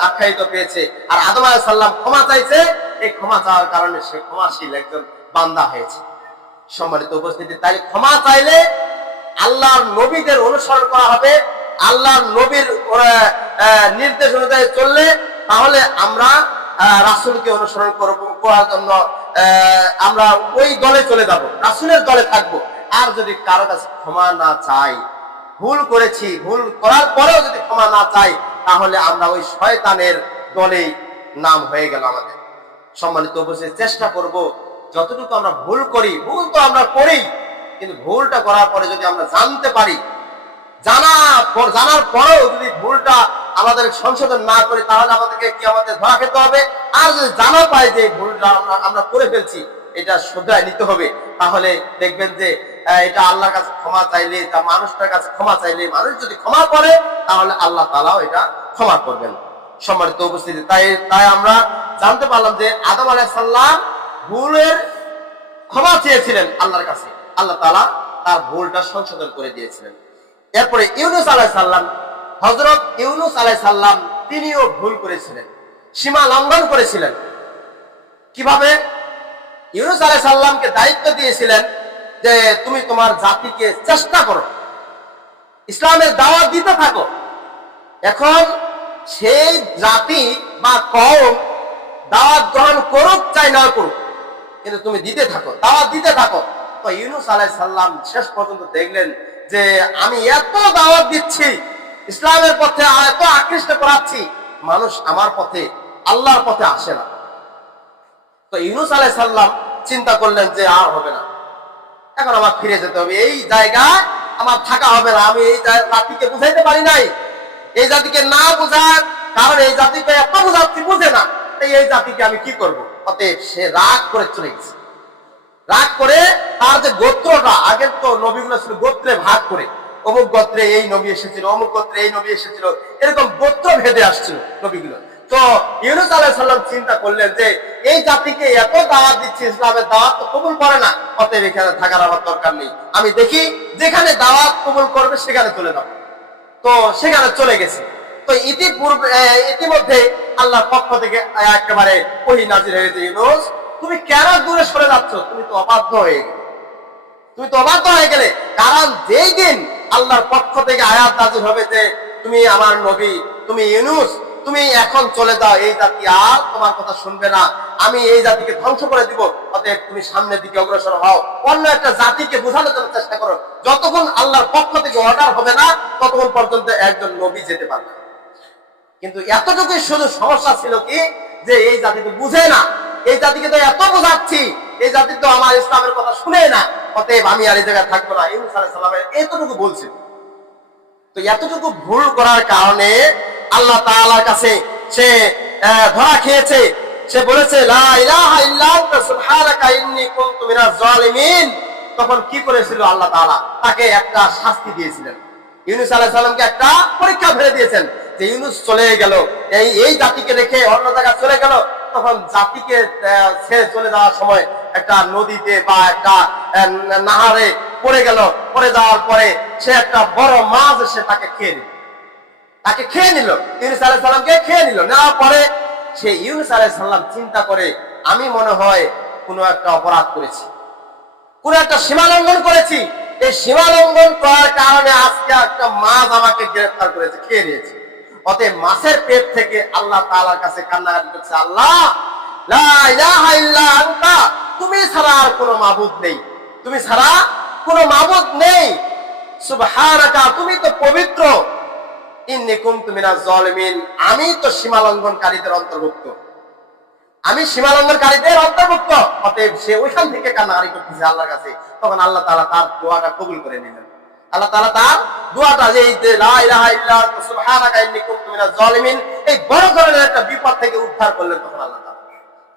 আখ্যায়িত পেয়েছে। আর আদম আলাইহিস সালাম ক্ষমা চাইছে, এই ক্ষমা চাওয়ার কারণে সে ক্ষমাশীল একজন বান্দা হয়েছে। সম্মানিত উপস্থিতি, তাই ক্ষমা চাইলে আল্লাহর নবীদের অনুসরণ করা হবে। আল্লাহর নবীর নির্দেশ অনুযায়ী চললে তাহলে আমরা রাসূলকে অনুসরণ করার জন্য আমরা ওই দলে চলে যাব, রাসূলের দলে থাকবো। আর যদি কারো কাছে ক্ষমা না চাই, ভুল করেছি, ভুল করার পরেও যদি ক্ষমা না চাই, তাহলে আমরা ওই শয়তানের দলে নাম হয়ে গেল আমাদের। সম্মানিত উপস্থিতি, চেষ্টা করব যতটুকু আমরা ভুল করি, ভুল তো আমরা করি, কিন্তু ভুলটা করার পরে যদি আমরা জানতে পারি, জানার পরেও যদি ভুলটা আমাদের সংশোধন না করি, তাহলে আমাদেরকে কি আমাদের ধরা খেতে হবে। আর যদি জানা পাই যে ভুলটা আমরা করে ফেলছি, এটা শুধরাই নিতে হবে, তাহলে দেখবেন যে এটা আল্লাহর কাছে ক্ষমা চাইলে, তা মানুষটার কাছে ক্ষমা চাইলে, মানুষ যদি ক্ষমা করে তাহলে আল্লাহ তাআলাও এটা ক্ষমা করবেন। সম্মানিত উপস্থিতি, তাই আমরা জানতে পারলাম যে আদম আলাইহিস সালাম ভুলের ক্ষমা চেয়েছিলেন আল্লাহর কাছে, আল্লাহ তাআলা তার ভুলটা সংশোধন করে দিয়েছিলেন। এরপরে ইউনূস আলাইহিস সালাম, হযরত ইউনূস আলাইহিস সালাম তিনিও ভুল করেছিলেন, সীমা লঙ্ঘন করেছিলেন। কিভাবে? ইউনূস আলাইহিস সালামকে দায়িত্ব দিয়েছিলেন যে তুমি তোমার জাতিকে চেষ্টা করো, ইসলামের দাওয়াত দিতে থাকো। এখন সেই জাতি বা কওম দাওয়াত গ্রহণ করুক চাই না করুক, কিন্তু তুমি দিতে থাকো, দাওয়াত দিতে থাকো। তো ইউনূস আলাইহিস সালাম শেষ পর্যন্ত দেখলেন যে আমি এত দাওয়াত দিচ্ছি, ইসলামের পথে এত আকৃষ্ট করাচ্ছি, মানুষ আমার পথে, আল্লাহর পথে আসে না। তো ইউনূস আলাইহিস সালাম চিন্তা করলেন যে আর হবে না, এখন আমার ফিরে যেতে হবে, এই জায়গায় আমার থাকা হবে না। আমি এই জাতিকে বুঝাইতে পারি নাই, এই জাতিকে না বুঝার কারণ এই জাতিকে এত বুঝাচ্ছি, বুঝে না, তাই এই জাতিকে আমি কি করব? অতএব সে রাগ করে চলে গেছে। রাগ করে তার যে গোত্রটা, আগের তো নবীগুলো ছিল গোত্রে ভাগ করে, অমুক গোত্রে এই নবী এসেছিল, অমুক গোত্রে এই নবী এসেছিল, এরকম গোত্র ভেদে আসছিল নবীগুলো। তো ইউনূস আলাইহিস সালাম চিন্তা করলেন যে এই জাতিকে এত দাওয়াত দিচ্ছি, ইসলামের দাওয়াত তো কবুল করে না, অতএব এখানে থাকার আমার দরকার নেই, আমি দেখি যেখানে দাওয়াত কবুল করবে সেখানে চলে যাব। তো সেখানে চলে গেছে। তো ইতিমধ্যে আল্লাহর পক্ষ থেকে একেবারে ওহী নাযিল হয়েছে, ইউনূস তুমি কেন দূরে সরে যাচ্ছ? তুমি তো অবাধ্য হয়ে গেলে। কারণ যেই দিন আল্লাহর পক্ষ থেকে আয়াত নাযিল হবে যে তুমি আমার নবী, তুমি ইউনূস, তুমি এখন চলে যাও, এই জাতি আর তোমার কথা শুনবে না, আমি এই জাতিকে ধ্বংস করে দিব, অতএব তুমি সামনের দিকে অগ্রসর হও, অন্য একটা জাতিকে বোঝানোর জন্য চেষ্টা করো। যতক্ষণ আল্লাহর পক্ষ থেকে অর্ডার হবে না, ততক্ষণ পর্যন্ত একজন নবী যেতে পারবে। কিন্তু এতটুকুই শুধু সমস্যা ছিল কি, যে এই জাতি তো বুঝে না, এই জাতিকে তো এত বোঝাচ্ছি, এই জাতি তো আমার ইসলামের কথা শুনে না, অতএব আমি আর এই জায়গায় থাকবো না। ইউনূস আলাইহিস সালামের এতটুকু বলছিল। তো এতটুকু ভুল করার কারণে আল্লাহ তাআলার কাছে সে ধরা খেয়েছে। সে বলেছে লা ইলাহা ইল্লা আনতা সুবহানাকা ইন্নী কুনতু মিনাজ জালিমিন। তখন কি করেছিল আল্লাহ তাআলা? তাকে একটা শাস্তি দিয়েছিলেন। ইউনূস আলাইহিস সালামকে একটা পরীক্ষা ফেলে দিয়েছেন যে ইউনূস চলে গেল, এই জাতিকে রেখে অন্য জায়গায় চলে গেল, তখন জাতিকে ছেড়ে চলে যাওয়ার সময় একটা নদীতে বা একটা নাহারে পড়ে গেল। পড়ে যাওয়ার পরে সে একটা বড় মাছ এসে তাকে খেয়ে নিল, ইউনূস আলাইহিস সালামকে খেয়ে নিল। নেওয়ার পরে সে ইউনূস আলাইহিস সালাম চিন্তা করে, আমি মনে হয় কোনো একটা অপরাধ করেছি, কোন একটা সীমা লঙ্ঘন করেছি, এই সীমা লঙ্ঘন করার কারণে আজকে একটা মাছ আমাকে গ্রেফতার করেছে, খেয়ে নিয়েছে। অতএব মাছের পেট থেকে আল্লাহ তাআলার কাছে কান্নাকাটি করছে, আল্লাহ লা ইলাহা ইল্লা আনতা, তুমি ছাড়া আর কোনো মাবুদ নেই, তুমি ছাড়া কোনো মাবুদ নেই, সুবহানাকা, তুমি তো পবিত্র, ইন্নী কুনতু মিনাজ জালিমিন, আমি তো সীমা লঙ্ঘনকারীদের অন্তর্ভুক্ত, আমি সীমা লঙ্ঘনকারীদের অন্তর্ভুক্ত। অতএব সে ওইখান থেকে কান্নাকাটি করতেছে আল্লাহর কাছে। তখন আল্লাহ তাআলা তার দোয়াটা কবুল করে নিলেন। আল্লাহ তাআলা তার দোয়াটা, যে লা ইলাহা ইল্লা আনতা সুবহানাকা ইন্নী কুনতু মিনাজ জালিমিন, এই বড় ধরনের একটা বিপদ থেকে উদ্ধার করলেন। তখন আল্লাহ তাআলা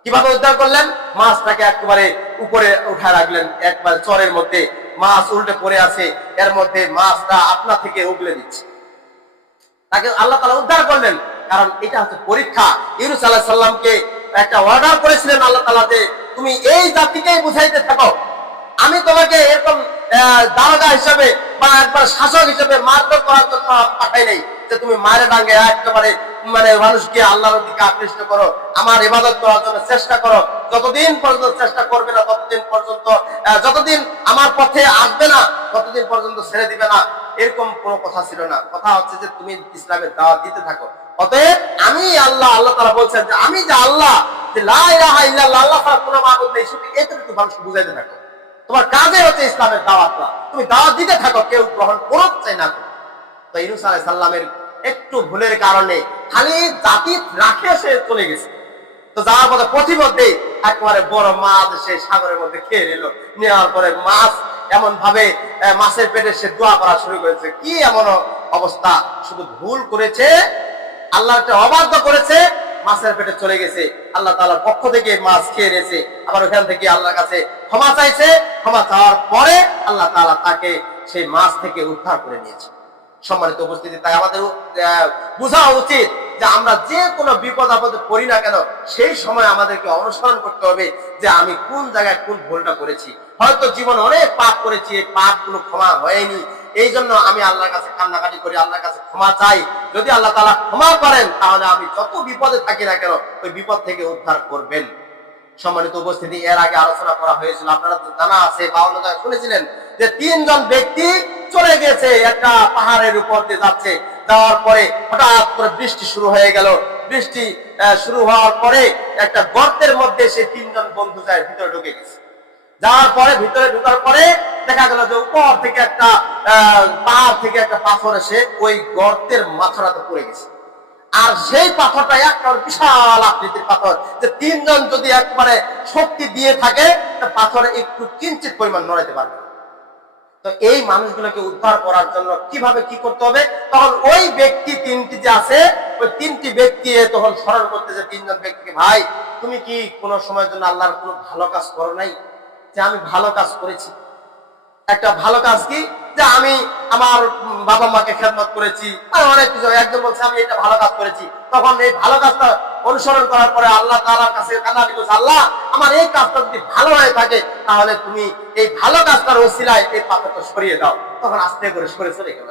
কিভাবে উদ্ধার করলেন? মাছটাকে একেবারে উপরে উঠায় রাখলেন, একবার চরের মধ্যে মাছ উল্টে পড়ে আছে, এর মধ্যে মাছটা আপনা থেকে উগলে দিচ্ছে। তাকে আল্লাহ তাআলা উদ্ধার করলেন, কারণ এটা হচ্ছে পরীক্ষা। ইউনূস আলাইহিস সালামকে একটা অর্ডার করেছিলেন আল্লাহ তাআলা যে তুমি এই জাতিকেই বুঝাইতে থাকো, আমি তোমাকে এরকম দারোগা হিসেবে বা একবার শাসক হিসেবে মারধর করার জন্য পাঠাই নাই যে তুমি মায়ের ডাঙ্গে একেবারে মানুষকে আল্লাহর দিকে আকৃষ্ট করো, আমার ইবাদত করার জন্য চেষ্টা করো। যতদিন পর্যন্ত চেষ্টা করবে না ততদিন পর্যন্ত, যতদিন আমার পথে আসবে না ততদিন পর্যন্ত ছেড়ে দিবে না, এরকম কোনো কথা ছিল না। কথা হচ্ছে যে তুমি ইসলামের দাওয়াত দিতে থাকো। অতএব আমি আল্লাহ তাআলা বলছেন যে আমি যে আল্লাহ, যে লা ইলাহা ইল্লাল্লাহ, আল্লাহ ছাড়া কোনো মাবুদ নেই, শুধু এতটুকু মানুষকে বুঝাইতে থাকো। তোমার কাজে হচ্ছে ইসলামের দাওয়াতটা, তুমি দাওয়াত দিতে থাকো, কেউ গ্রহণ করুক চাই না। তো ইউনূস আলাইহিস সালামের একটু ভুলের কারণে খালি জাতি রাখে সে চলে গেছে। তো যাওয়ার পথে পথিমধ্যে একেবারে বড় মাছ সে সাগরের মধ্যে খেয়ে নিল। নেওয়ার পরে মাছ এমন ভাবে মাছের পেটে সে দোয়া করা শুরু করেছে। কি এমন অবস্থা, শুধু ভুল করেছে, আল্লাহকে অবাধ্য করেছে, মাছের পেটে চলে গেছে। আল্লাহ তাআলার পক্ষ থেকে মাছ খেয়ে নিয়েছে, আবার ওখান থেকে আল্লাহর কাছে ক্ষমা চাইছে। ক্ষমা চাওয়ার পরে আল্লাহ তাআলা তাকে সেই মাছ থেকে উদ্ধার করে নিয়েছে। সম্মানিত উপস্থিতি, তাই আমাদের বোঝা উচিত যে আমরা যে কোনো বিপদ আপদে পড়ি না কেন, সেই সময় আমাদেরকে অনুসরণ করতে হবে যে আমি কোন জায়গায় কোন ভুলটা করেছি। হয়তো জীবনে অনেক পাপ করেছি, এই পাপগুলো ক্ষমা হয়নি, এই জন্য আমি আল্লাহর কাছে কান্নাকাটি করি, আল্লাহর কাছে ক্ষমা চাই। যদি আল্লাহ তাআলা ক্ষমা করেন তাহলে আমি যত বিপদে থাকি না কেন ওই বিপদ থেকে উদ্ধার করবেন। সম্মানিত উপস্থিতি, এর আগে আলোচনা করা হয়েছিল, আপনারা তো জানা আছে বা অন্য জায়গায় শুনেছিলেন যে 3 জন ব্যক্তি চলে গেছে, একটা পাহাড়ের উপর দিয়ে যাচ্ছে। যাওয়ার পরে হঠাৎ করে বৃষ্টি শুরু হয়ে গেল। বৃষ্টি শুরু হওয়ার পরে একটা গর্তের মধ্যে সে 3 জন বন্ধু যায়, ভিতরে ঢুকে গেছে। যাওয়ার পরে ভিতরে ঢোকার পরে দেখা গেল যে উপর থেকে একটা পাহাড় থেকে একটা পাথর এসে ওই গর্তের মাথাটাতে পড়ে গেছে। আর সেই পাথরটা একটা বিশাল আকৃতির পাথর, যে 3 জন যদি একবারে শক্তি দিয়ে থাকে পাথরে একটু কিঞ্চিত পরিমাণ নড়াইতে পারবে। তো এই মানুষগুলোকে উদ্ধার করার জন্য কিভাবে কি করতে হবে, তখন ওই ব্যক্তি 3টি যে আছে, ওই 3টি ব্যক্তি তখন স্মরণ করতেছে 3 জন ব্যক্তিকে, ভাই তুমি কি কোনো সময়ের জন্য আল্লাহর কোনো ভালো কাজ করো নাই? যে আমি ভালো কাজ করেছি। একটা ভালো কাজ কি, যে আমি আমার বাবা মাকে খেদমত করেছি, আর অনেক কিছু। একজন বলছে আমি এটা ভালো কাজ করেছি, তখন এই ভালো কাজটা অনুসরণ করার পরে আল্লাহ তাআলার কাছে কান্নাকাটি করছে, আল্লাহ আমার এই কাজটা যদি ভালো হয়ে থাকে তাহলে তুমি এই ভালো কাজটার ওসিলায় এই পাথরটা সরিয়ে দাও। তখন আস্তে করে সরে চলে গেল,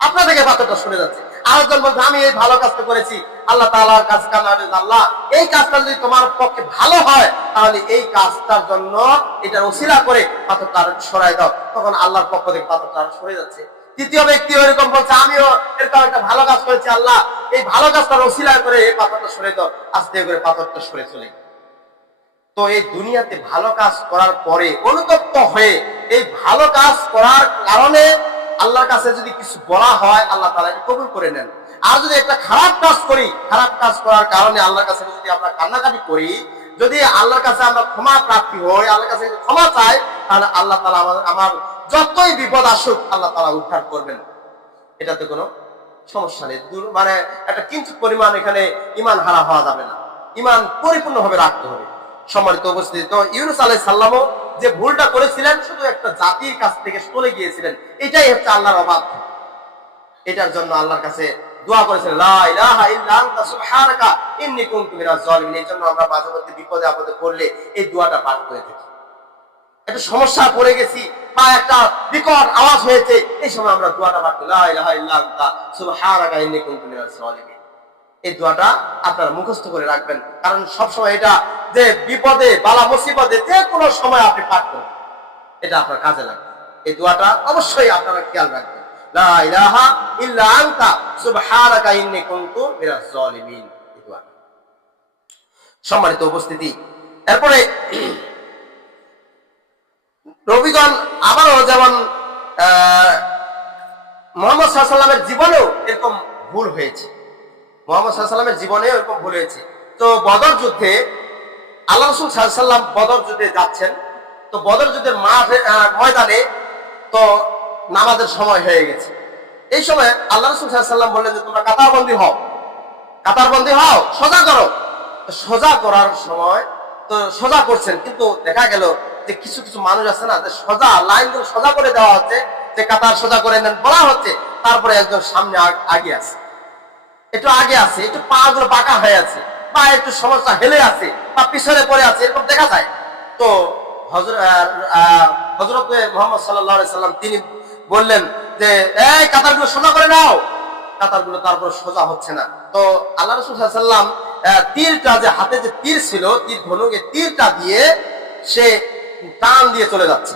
আপনার থেকে পাথরটা সরে যাচ্ছে। আরেকজন বলছে আমি এই ভালো কাজটা করেছি, আল্লাহ তাআলার কাছে কান্নাকাটি, আল্লাহ এই কাজটা যদি তোমার পক্ষে ভালো হয় তাহলে এই কাজটার জন্য এটার ওসিলা করে পাথরটা সরাই দাও। তখন আল্লাহর পক্ষ থেকে পাথরটা সরে যাচ্ছে। তৃতীয় ব্যক্তি ওইরকম বলছে আমিও এরকম একটা ভালো কাজ করেছি, আল্লাহ এই ভালো কাজটার ওসিলা করে এই পাথরটা সরে দাও। আস্তে করে পাথরটা সরে চলে গেল। তো এই দুনিয়াতে ভালো কাজ করার পরে অনুতপ্ত হয়ে এই ভালো কাজ করার কারণে আল্লাহর কাছে যদি কিছু বলা হয় আল্লাহ তাআলা এটা কবুল করে নেন। আর যদি একটা খারাপ কাজ করি, খারাপ কাজ করার কারণে আল্লাহর কাছে যদি আমরা কান্নাকাটি করি, যদি আল্লাহর কাছে আমরা ক্ষমা প্রার্থী হই, আল্লাহর কাছে ক্ষমা চাই, তাহলে আল্লাহ তাআলা আমার যতই বিপদ আসুক আল্লাহ তাআলা উদ্ধার করবেন। এটাতে কোনো সমস্যা নেই। একটা কিঞ্চিত পরিমাণ এখানে ঈমান হারা হওয়া যাবে না, ঈমান পরিপূর্ণভাবে রাখতে হবে। সম্মানিত উপস্থিতি, তো ইউনূস আলাইহিস সালামও যে ভুলটা করেছিলেন শুধু একটা জাতির কাছ থেকে চলে গিয়েছিলেন, এটাই হচ্ছে আল্লাহর অবাধ্য। এটার জন্য আল্লাহর কাছে দোয়া করেছিলেন, লা ইলাহা ইল্লা আনতা সুবহানাকা ইন্নী কুনতু মিনাজ জালিমিন। এই জন্য আমরা মাঝে মধ্যে বিপদে আপদে পড়লে এই দোয়াটা পাঠ করে থাকি। একটা সমস্যা পড়ে গেছি বা একটা বিকট আওয়াজ হয়েছে, এই সময় আমরা দোয়াটা পাঠ করি, লা ইলাহা ইল্লা আনতা সুবহানাকা ইন্নী কুনতু মিনাজ জালিমিন। এই দোয়াটা আপনারা মুখস্থ করে রাখবেন, কারণ সবসময় এটা যে বিপদে বালা মুসিবতে যে কোনো সময় আপনি পাঠ করবেন, এটা আপনার কাজে লাগবে। এই দোয়াটা অবশ্যই আপনারা খেয়াল রাখবেন, লা ইলাহা ইল্লা আনতা সুবহানাকা ইন্নী কুনতু মিনাজ জালিমিন। এই দোয়াটা। সম্মানিত উপস্থিতি, এরপরে নবীগণ আবারও যেমন মুহাম্মদ সাল্লাল্লাহু আলাইহি ওয়াসাল্লামের জীবনেও এরকম ভুল হয়েছে, মুহাম্মদ সাল্লাল্লাহু আলাইহি ওয়াসাল্লামের জীবনেও এরকম ভুল হয়েছে। তো বদর যুদ্ধে আল্লাহ রাসূল সাল্লাল্লাহু আলাইহি ওয়াসাল্লাম বদর যুদ্ধে যাচ্ছেন। তো বদর যুদ্ধের ময়দানে তো নামাজের সময় হয়ে গেছে। এই সময় আল্লাহ রাসূল সাল্লাল্লাহু আলাইহি ওয়াসাল্লাম বললেন যে তোমরা কাতারবন্দী হও, কাতারবন্দী হও, সোজা করো। সোজা করার সময় তো সোজা করছেন, কিন্তু দেখা গেল যে কিছু কিছু মানুষ আছে না, যে সোজা লাইনগুলো সোজা করে দেওয়া হচ্ছে, যে কাতার সোজা করে নেন বলা হচ্ছে, তারপরে একজন সামনে আগে আছে, একটু আগে আছে, একটু পা গুলো বাঁকা হয়ে আছে, বা একটু সমস্যা হেলে আছে, বা পিছনে পড়ে আছে, এরকম দেখা যায়। তো হযরত মুহাম্মদ সাল্লাল্লাহু আলাইহি সাল্লাম তিনি বললেন যে এই কাতারগুলো সোজা করে নাও। কাতারগুলো তারপর সোজা হচ্ছে না। তো আল্লাহ রাসূল সাল্লাল্লাহু আলাইহি সাল্লাম তীরটা, যে হাতে যে তীর ছিল, তীর ধনুকে তীরটা দিয়ে সে টান দিয়ে চলে যাচ্ছে,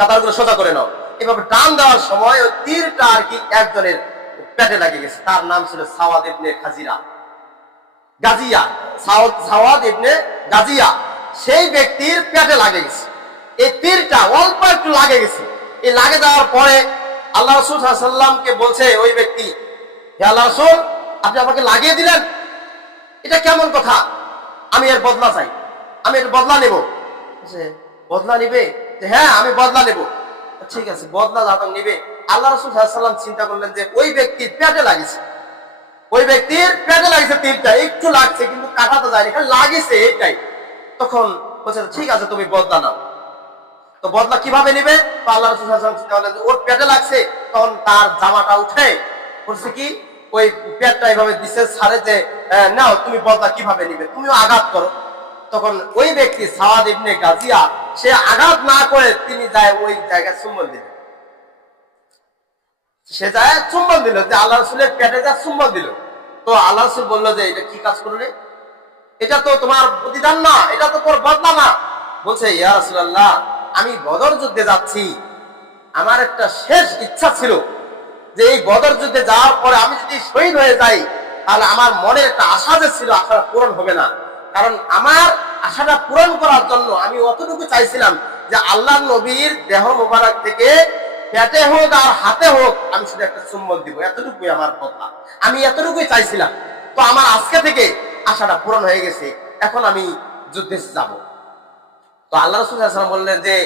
কাতারগুলো সোজা করে নাও। এভাবে টান দেওয়ার সময় ওই তীরটা আর কি একজনের পেটে লাগে গেছে। তার নাম ছিল সাওয়াদ ইবনে গাজিয়া। সাওয়াদ ইবনে গাজিয়া, সেই ব্যক্তির পেটে লাগে গেছে। এই তীরটা অল্প একটু লাগে গেছে। এই লাগে যাওয়ার পরে আল্লাহ রাসূল সাল্লাল্লাহু আলাইহি সাল্লামকে বলছে ওই ব্যক্তি, হে আল্লাহ রাসূল, আপনি আমাকে লাগিয়ে দিলেন, এটা কেমন কথা? আমি এর বদলা চাই, আমি এর বদলা নেব। বদলা নিবে? হ্যাঁ, আমি বদলা নেব। ঠিক আছে, বদলা যখন নিবে, আল্লাহ রাসূল সাল্লাল্লাহু আলাইহি সাল্লাম চিন্তা করলেন যে ওই ব্যক্তির পেটে লাগিয়েছে, ওই ব্যক্তির পেটে লাগিয়েছে তীরটা, একটু লাগছে কিন্তু কাটাতে যায়নি, খালি লাগিয়েছে এইটাই। তখন বলছে ঠিক আছে, তুমি বদলা নাও। তো বদলা কিভাবে নিবে? তো আল্লাহ রাসূল সাল্লাল্লাহু আলাইহি ওয়াসাল্লাম চিন্তা করলেন যে ওর পেটে লাগছে, তখন তার জামাটা উঠে বলছে কি, ওই পেটটা এইভাবে দিছে ছাড়ে যে নাও, তুমি বদলা কিভাবে নিবে, তুমিও আঘাত করো। তখন ওই ব্যক্তি সাওয়াদ ইবনে গাজিয়া, সে আঘাত না করে তিনি যায় ওই জায়গায় চুম্বন দিল। সে যায় চুম্বন দিল, যে আল্লাহ রাসূলের পেটে যা চুম্বন দিল। তো আল্লাহ রাসূল বলল যে এটা কি কাজ করলে? এটা তো তোমার প্রতিদান না, এটা তো তোর বদলা না। বলছে ইয়া রাসূলুল্লাহ, আমি বদর যুদ্ধে যাচ্ছি, আমার একটা শেষ ইচ্ছা ছিল যে এই বদর যুদ্ধে যাওয়ার পরে আমি যদি শহীদ হয়ে যাই, তাহলে আমার মনের একটা আশা যে ছিল, আশাটা পূরণ হবে না। কারণ আমার আশাটা পূরণ করার জন্য আমি অতটুকু চাইছিলাম যে আল্লাহর নবীর দেহ মোবারক থেকে পেটে হোক আর হাতে হোক আমি শুধু একটা চুম্বন দিব, এতটুকুই আমার কথা, আমি এতটুকুই চাইছিলাম। তো আমার আজকে থেকে আশাটা পূরণ হয়ে গেছে, এখন আমি যুদ্ধে যাব। তো আল্লাহ রাসূল সাল্লাল্লাহু আলাইহি ওয়াসাল্লাম বললেন যে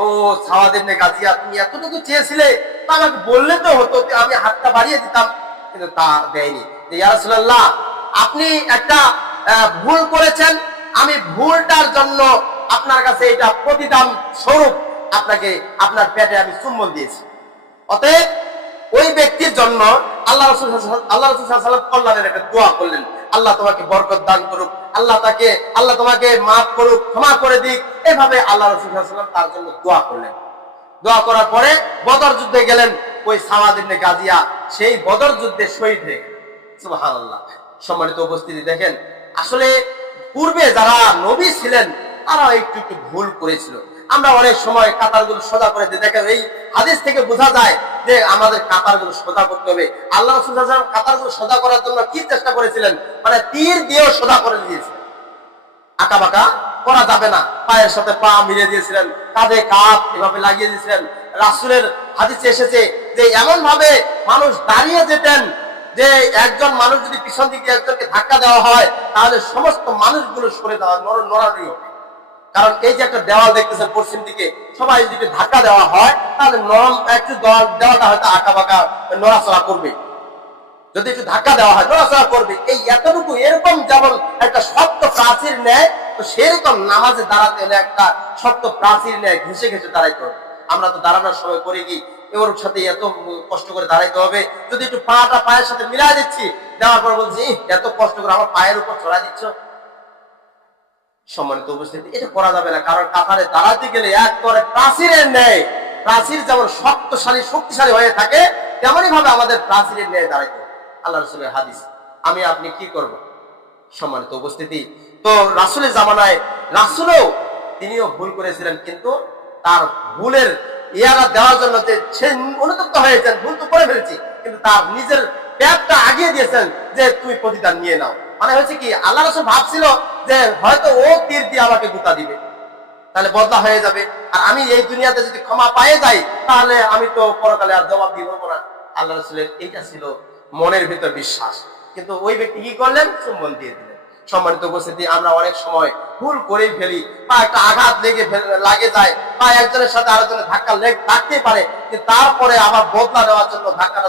ও সাওয়াদ ইবনে গাজিয়া, তুমি এতটুকু চেয়েছিলে, তা আমাকে বললে তো হতো, আমি হাতটা বাড়িয়ে দিতাম, কিন্তু তা দেয়নি। ইয়া রাসূলুল্লাহ, আপনি একটা ভুল করেছেন, আমি ভুলটার জন্য আপনার কাছে এটা প্রতিদান স্বরূপ আপনাকে আপনার পেটে আমি চুম্বন দিয়েছি। অতএব ওই ব্যক্তির জন্য আল্লাহ রাসূল সাল্লাল্লাহু আলাইহি ওয়াসাল্লাম কল্যাণের একটা দোয়া করলেন, আল্লাহ তোমাকে বরকত দান করুক, আল্লাহ তোমাকে মাফ করুক, ক্ষমা করে দিক। এভাবে আল্লাহ রাসূল সাল্লাল্লাহু আলাইহি ওয়াসাল্লাম তার জন্য দোয়া করলেন। দোয়া করার পরে বদর যুদ্ধে গেলেন। ওই সাওয়াদ ইবনে গাজিয়া সেই বদর যুদ্ধে শহীদ হয়ে গেলেন। সুবহানাল্লাহ। সম্মানিত উপস্থিতি, দেখেন আসলে পূর্বে যারা নবী ছিলেন তারা একটু একটু ভুল করেছিল। আমরা অনেক সময় কাতারগুলো সোজা করে দিই। দেখেন এই হাদিস থেকে বোঝা যায় যে আমাদের কাতারগুলো সোজা করতে হবে। আল্লাহ রাসূল সাল্লাল্লাহু আলাইহি ওয়াসাল্লাম কাতারগুলো সোজা করার জন্য কি চেষ্টা করেছিলেন? মানে তীর দিয়েও সোজা করে দিয়েছিলেন, আঁকা বাঁকা করা যাবে না। পায়ের সাথে পা মিলিয়ে দিয়েছিলেন, কাঁধে কাঁধ এভাবে লাগিয়ে দিয়েছিলেন। রাসূলের হাদিসে এসেছে যে এমন ভাবে মানুষ দাঁড়িয়ে যেতেন যে একজন মানুষ যদি পিছন দিকে একজনকে ধাক্কা দেওয়া হয়, তাহলে সমস্ত মানুষগুলো সরে দেওয়া নড়ানড়ি হবে। কারণ এই যে একটা দেওয়াল দেখতেছেন পশ্চিম দিকে, সবাই যদি ধাক্কা দেওয়া হয় তাহলে নরম একটু দেওয়ালটা হয়তো আঁকা বাঁকা নড়াচড়া করবে। যদি একটু ধাক্কা দেওয়া হয় নড়াচড়া করবে। এই এতটুকু, এরকম যেমন একটা শক্ত প্রাচীর নেয়, তো সেরকম নামাজে দাঁড়াতে হলে একটা শক্ত প্রাচীর নেয় ঘেঁষে ঘেঁষে দাঁড়াইতে হবে। আমরা তো দাঁড়ানোর সময় করি কি, ওর সাথে এত কষ্ট করে দাঁড়াইতে হবে, যদি একটু পাটা পায়ের সাথে মিলাই দিচ্ছি, দেওয়ার পর বলছি এত কষ্ট করে আমার পায়ের উপর চড়া দিচ্ছ। সম্মানিত উপস্থিতি, এটা করা যাবে না। কারণ কাতারে দাঁড়াতে গেলে এক করে প্রাচীরের ন্যায়, প্রাচীর যেমন শক্তিশালী হয়ে থাকে, তেমনই ভাবে আমাদের প্রাচীরের ন্যায় দাঁড়াইতে হবে। আল্লাহ রাসূলের হাদিস, আমি আপনি কি করব? সম্মানিত উপস্থিতি, তো রাসূলের জামানায় রাসূলও তিনিও ভুল করেছিলেন, কিন্তু তার ভুলের ইয়ারা দেওয়ার জন্য যে সে অনুতপ্ত হয়েছেন, ভুল তো করে ফেলেছি, কিন্তু তার নিজের পেটটা আগিয়ে দিয়েছেন যে তুমি প্রতিদান নিয়ে নাও। মানে হয়েছে কি, আল্লাহ রাসূল ভাবছিল যে হয়তো ও তীর দিয়ে আমাকে গুতা দিবে, তাহলে বদলা হয়ে যাবে, আর আমি এই দুনিয়াতে যদি ক্ষমা পায়ে যাই তাহলে আমি তো পরকালে আর জবাব দিব না। আল্লাহ রাসূলের এইটা ছিল মনের ভিতর বিশ্বাস। কিন্তু ওই ব্যক্তি কি করলেন? চুম্বন দিয়ে দিলেন। সম্মানিত উপস্থিতি, আমরা অনেক সময় ভুল করেই ফেলি, বা একটা আঘাত লাগে যায়, বা একজনের সাথে আরেকজনের ধাক্কা লাগতে পারে, কিন্তু তারপরে আবার বদলা নেওয়ার জন্য ধাক্কাটা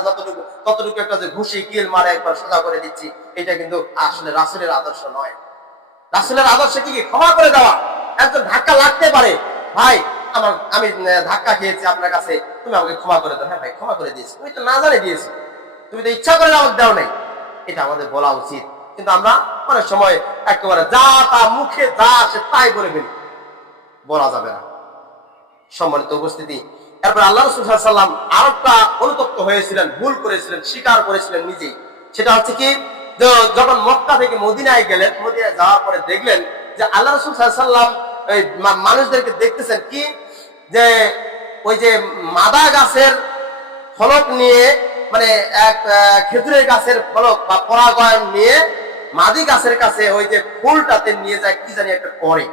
ততটুকু একটা যে ঘুষি কিল মারে একবার সোজা করে দিচ্ছি, এটা কিন্তু আসলে রাসূলের আদর্শ নয়। রাসূলের আদর্শ কি? ক্ষমা করে দেওয়া। একজন ধাক্কা লাগতে পারে, ভাই আমি ধাক্কা খেয়েছি আপনার কাছে, তুমি আমাকে ক্ষমা করে দাও। হ্যাঁ ভাই, ক্ষমা করে দিয়েছি, তুমি তো না জানে দিয়েছো, তুমি তো ইচ্ছা করে আমাকে দাও নাই। এটা আমাদের বলা উচিত। কিন্তু আমরা অনেক সময় একেবারে যা তা মুখে যা আসে তাই বলে ফেলি, বলা যাবে না। সম্মানিত উপস্থিতি, এরপর আল্লাহ রাসূল সাল্লাল্লাহু আলাইহি ওয়াসাল্লাম আরেকটা অনুতপ্ত হয়েছিলেন, ভুল করেছিলেন, স্বীকার করেছিলেন নিজেই। সেটা হচ্ছে কি, যখন মক্কা থেকে মদিনায় গেলেন, মদিনায় যাওয়ার পরে দেখলেন যে আল্লাহ রাসূল সাল্লাল্লাহু আলাইহি ওয়াসাল্লাম ওই মানুষদেরকে দেখতেছেন কি, যে ওই যে মাদা গাছের ফলক নিয়ে, মানে এক খেজুরের গাছের ফলক বা পরাগায়ন নিয়ে মাদি গাছের কাছে ওই যে ফুলটাতে নিয়ে যায়, কি জানি একটা করে,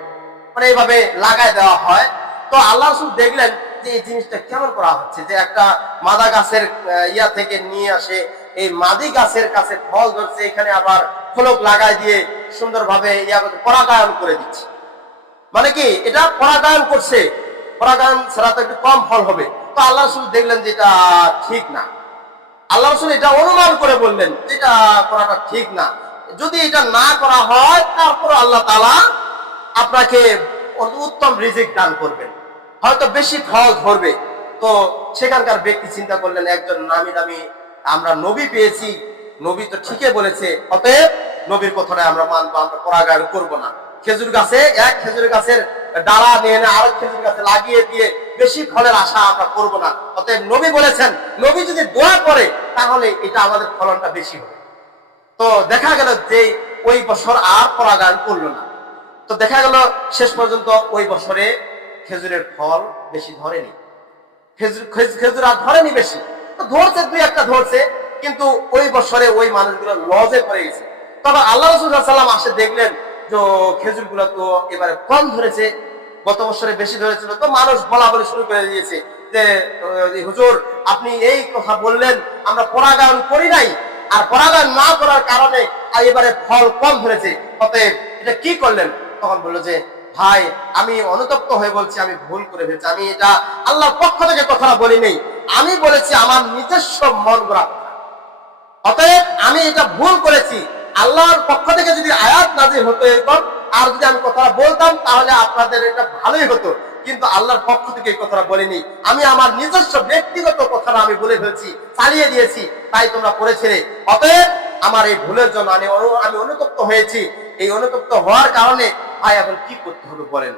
মানে এইভাবে লাগাই দেওয়া হয়। তো আল্লাহ রাসূল দেখলেন যে এই জিনিসটা কেমন করা হচ্ছে, যে একটা মাদা গাছের ইয়া থেকে নিয়ে আসে, এই মাদি গাছের কাছে ফল ধরছে, এখানে আবার ফলক লাগাই দিয়ে সুন্দরভাবে ইয়া পরাগায়ন করে দিচ্ছে। মানে কি, এটা পরাগায়ন করছে, পরাগায়ন ছাড়া তো একটু কম ফল হবে। তো আল্লাহ রাসূল দেখলেন যে এটা ঠিক না। আল্লাহ রাসূল এটা অনুমান করে বললেন এটা করাটা ঠিক না। যদি এটা না করা হয়, তারপর আল্লাহ তাআলা আপনাকে উত্তম রিজিক দান করবেন, হয়তো বেশি ফল ধরবে। তো সেখানকার ব্যক্তি চিন্তা করলেন, একজন নামি দামি আমরা নবী পেয়েছি, নবী তো ঠিকই বলেছে, অতএব নবীর কথাটা আমরা মানবো, আমরা পরাগায়ন করবো না। খেজুর গাছে এক খেজুর গাছের ডালা নিয়ে না আরেক খেজুর গাছে লাগিয়ে দিয়ে বেশি ফলের আশা আমরা করবো না। অতএব নবী বলেছেন, নবী যদি দোয়া করে তাহলে এটা আমাদের ফলনটা বেশি হবে। তো দেখা গেল যে ওই বছর আর পরাগায়ন করলো না। তো দেখা গেল শেষ পর্যন্ত ওই বছরে খেজুরের ফল বেশি ধরেনি, খেজুর আর ধরেনি বেশি, তো ধরছে দুই একটা ধরছে, কিন্তু ওই বছরে ওই মানুষগুলো লজে পড়ে গেছে। তবে আল্লাহ রাসূল সাল্লাল্লাহু আলাইহি ওয়াসাল্লাম আসে দেখলেন যে খেজুর গুলো তো এবারে কম ধরেছে, গত বছরে বেশি ধরেছিল। তো মানুষ বলা বলে শুরু করে দিয়েছে যে হুজুর আপনি এই কথা বললেন, আমরা পরাগায়ন করি নাই, আর পরাগায়ন না করার কারণে এবারে ফল কম ধরেছে, অতএব এটা কি করলেন? তখন বললো যে ভাই, আমি অনুতপ্ত হয়ে বলছি, আমি ভুল করে ফেলছি, আমি এটা আল্লাহর পক্ষ থেকে কথাটা বলি নেই, আমি বলেছি আমার নিজস্ব মন গড়া কথা। অতএব আমি এটা ভুল করেছি। আল্লাহর পক্ষ থেকে যদি আয়াত নাযিল হতো এরকম, আর যদি আমি কথাটা বলতাম তাহলে আপনাদের এটা ভালোই হতো, কিন্তু আল্লাহর পক্ষ থেকে এই কথাটা বলিনি, আমি আমার নিজস্ব ব্যক্তিগত কথাটা আমি বলে ফেলছি, চালিয়ে দিয়েছি, তাই তোমরা করেছিলে। অতএব আমার এই ভুলের জন্য আমি অনুতপ্ত হয়েছি। এই অনুতপ্ত হওয়ার কারণে ভাই এখন কি করতে হবে বলেন?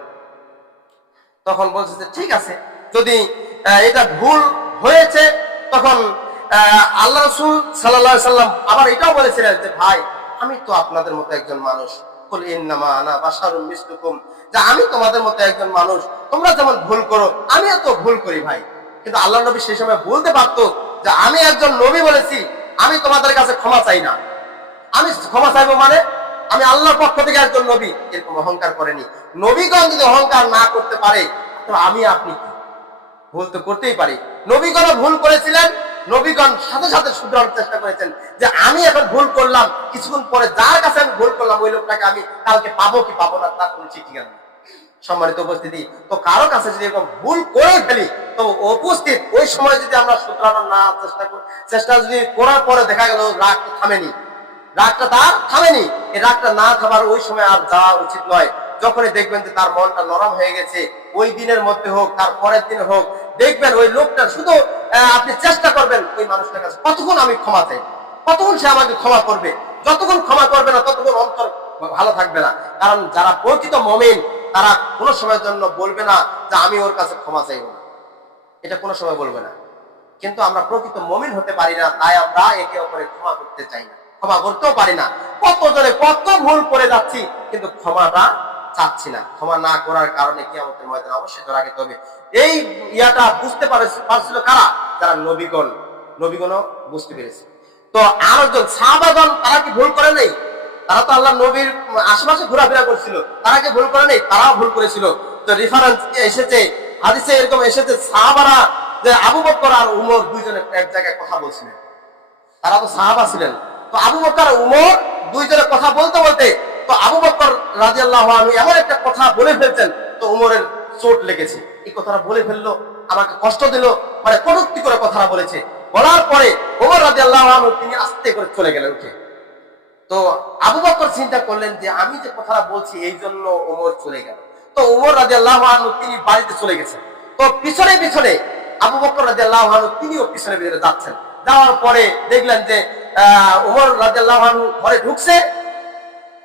তখন বলছে যে ঠিক আছে, যদি এটা ভুল হয়েছে, তখন আল্লাহ রাসূল সাল্লাল্লাহু আলাইহি ওয়াসাল্লাম আবার এটাও বলেছিলেন যে ভাই, আমি তো আপনাদের মতো একজন মানুষ, কুল ইন্নামা আনা বাশারুম মিসলুকুম, যে আমি তোমাদের মতো একজন মানুষ, তোমরা যেমন ভুল করো আমিও তো ভুল করি ভাই। কিন্তু আল্লাহ নবী সেই সময় বলতে পারতো যে আমি একজন নবী বলেছি, আমি তোমাদের কাছে ক্ষমা চাই না, আমি ক্ষমা চাইবো মানে আমি আল্লাহর পক্ষ থেকে একজন নবী, এরকম অহংকার করেনি। নবীগণ যদি অহংকার না করতে পারে, তো আমি আপনি কি? ভুল তো করতেই পারি। নবীগণ ভুল করেছিলেন, নবীগণ সাথে সাথে শুধরানোর চেষ্টা করেছেন যে আমি এখন ভুল করলাম, কিছুক্ষণ পরে যার কাছে আমি ভুল করলাম ওই লোকটাকে আমি কালকে পাবো কি পাবো না তার কোনো ঠিক ঠিকানা নেই। সম্মানিত উপস্থিতি, তো কারো কাছে যদি এরকম ভুল করে ফেলি, তো উপস্থিত ওই সময় যদি আমরা শুধরানোর না চেষ্টা যদি করার পরে দেখা গেল রাগটা থামেনি, রাগটা তার থামেনি, এই রাগটা না থামার ওই সময় আর যাওয়া উচিত নয়। যখনই দেখবেন যে তার মনটা নরম হয়ে গেছে, ওই দিনের মধ্যে হোক তার পরের দিন হোক, দেখবেন ওই লোকটা শুধু আপনি চেষ্টা করবেন ওই মানুষটার কাছে কতক্ষণ আমি ক্ষমা চাই, কতক্ষণ সে আমাকে ক্ষমা করবে। যতক্ষণ ক্ষমা করবে না ততক্ষণ অন্তর ভালো থাকবে না। কারণ যারা প্রকৃত মুমিন তারা কোনো সময়ের জন্য বলবে না যে আমি ওর কাছে ক্ষমা চাইব না, এটা কোনো সময় বলবে না। কিন্তু আমরা প্রকৃত মুমিন হতে পারি না, তাই আমরা একে অপরের ক্ষমা করতে চাই না, ক্ষমা করতেও পারি না। কত জনে কত ভুল করে যাচ্ছি, কিন্তু ক্ষমাটা চাচ্ছি না। ক্ষমা না করার কারণে কিয়ামতের ময়দানে অবশ্যই ধরা খেতে হবে। এই ইয়াটা বুঝতে পারছিল কারা? যারা নবীগণও বুঝতে পেরেছে। তো আরেকজন সাহাবাগণ, তারা কি ভুল করে নাই? তারা তো আল্লাহ নবীর আশেপাশে ঘোরাফেরা করছিল, তারা কি ভুল করে নাই? তারাও ভুল করেছিল। তো রেফারেন্স এসেছে, হাদিসে এরকম এসেছে, সাহাবারা যে আবু বকর আর উমর দুইজনে এক জায়গায় কথা বলছিলেন, তারা তো সাহাবা ছিলেন। তো আবু বকর উমর দুইজনে কথা বলতে বলতে, তো আবু বকর রাদিয়াল্লাহু আনহু এমন একটা কথা বলে ফেলছেন, তো উমরের চোট লেগেছে। এই কথাটা বলে ফেললো, আমাকে কষ্ট দিল, মানে কটূক্তি করে কথাটা বলেছে। বলার পরে উমর রাদিয়াল্লাহু আনহু তিনি আস্তে করে চলে গেলেন উঠে। তো আবু বকর চিন্তা করলেন যে আমি যে কথাটা বলছি এই জন্য উমর চলে গেল। তো উমর রাদিয়াল্লাহু আনহু তিনি বাড়িতে চলে গেছেন। তো পিছনে পিছনে আবু বকর রাদিয়াল্লাহু আনহু তিনিও পিছনে পিছনে যাচ্ছেন। যাওয়ার পরে দেখলেন যে উমর রাদিয়াল্লাহু আনহু ঘরে ঢুকছে।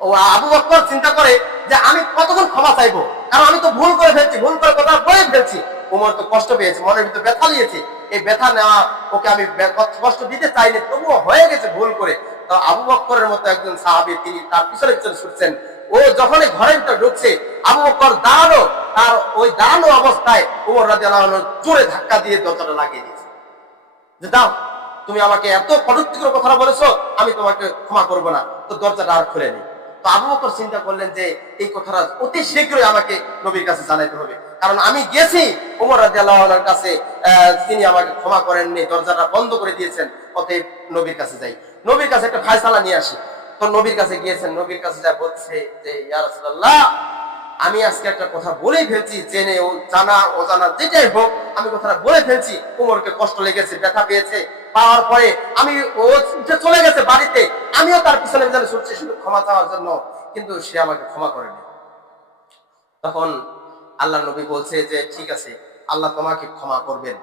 ও আবু বকর চিন্তা করে যে আমি কতক্ষণ ক্ষমা চাইবো, কারণ আমি তো ভুল করে ফেলছি, ভুল করে কথা বলে ফেলছি। উমর তো কষ্ট পেয়েছে, মনের ভিতরে ব্যথা নিয়েছে। এই ব্যথা নেওয়া ওকে আমি কষ্ট দিতে চাইনি, তবুও হয়ে গেছে ভুল করে। তো আবু বকরের মতো একজন সাহাবী তিনি তার পিছনে পিছনে ছুটছেন। ও যখনই ঘরের ভিতরে ঢুকছে, আবু বকর দাঁড়ানো, তার ওই দাঁড়ানো অবস্থায় উমর রাদিয়াল্লাহু আনহু জোরে ধাক্কা দিয়ে দরজাটা লাগিয়ে দিয়েছে যে দাও, তুমি আমাকে এত কটূক্তিকর কথা বলেছো, আমি তোমাকে ক্ষমা করবো না। তো দরজাটা আর খুলে নেই। তো আবু বকর চিন্তা করলেন যে এই কথাটা অতি শীঘ্রই আমাকে নবীর কাছে জানাইতে হবে, কারণ আমি গেছি ওমর রাদিয়াল্লাহু আনহুর কাছে, তিনি আমাকে ক্ষমা করেননি, দরজাটা বন্ধ করে দিয়েছেন। অতএব নবীর কাছে যাই, নবীর কাছে একটা ফায়সালা নিয়ে আসি। তো নবীর কাছে গিয়েছেন, নবীর কাছে যা বলছে যে ইয়া রাসূলুল্লাহ, আমি আজকে একটা কথা বলেই ফেলছি, জেনে ও জানা অজানা যেটাই হোক, আমি কথাটা বলে ফেলছি। উমরকে কষ্ট লেগেছে, ব্যথা পেয়েছে, পাওয়ার পরে আমি ও চলে গেছে বাড়িতে, আমিও তার পিছনে পিছনে ছুটছি শুধু ক্ষমা চাওয়ার জন্য, কিন্তু সে আমাকে ক্ষমা করেনি। তখন আল্লাহ নবী বলছে যে ঠিক আছে, আল্লাহ তোমাকে ক্ষমা করবেন,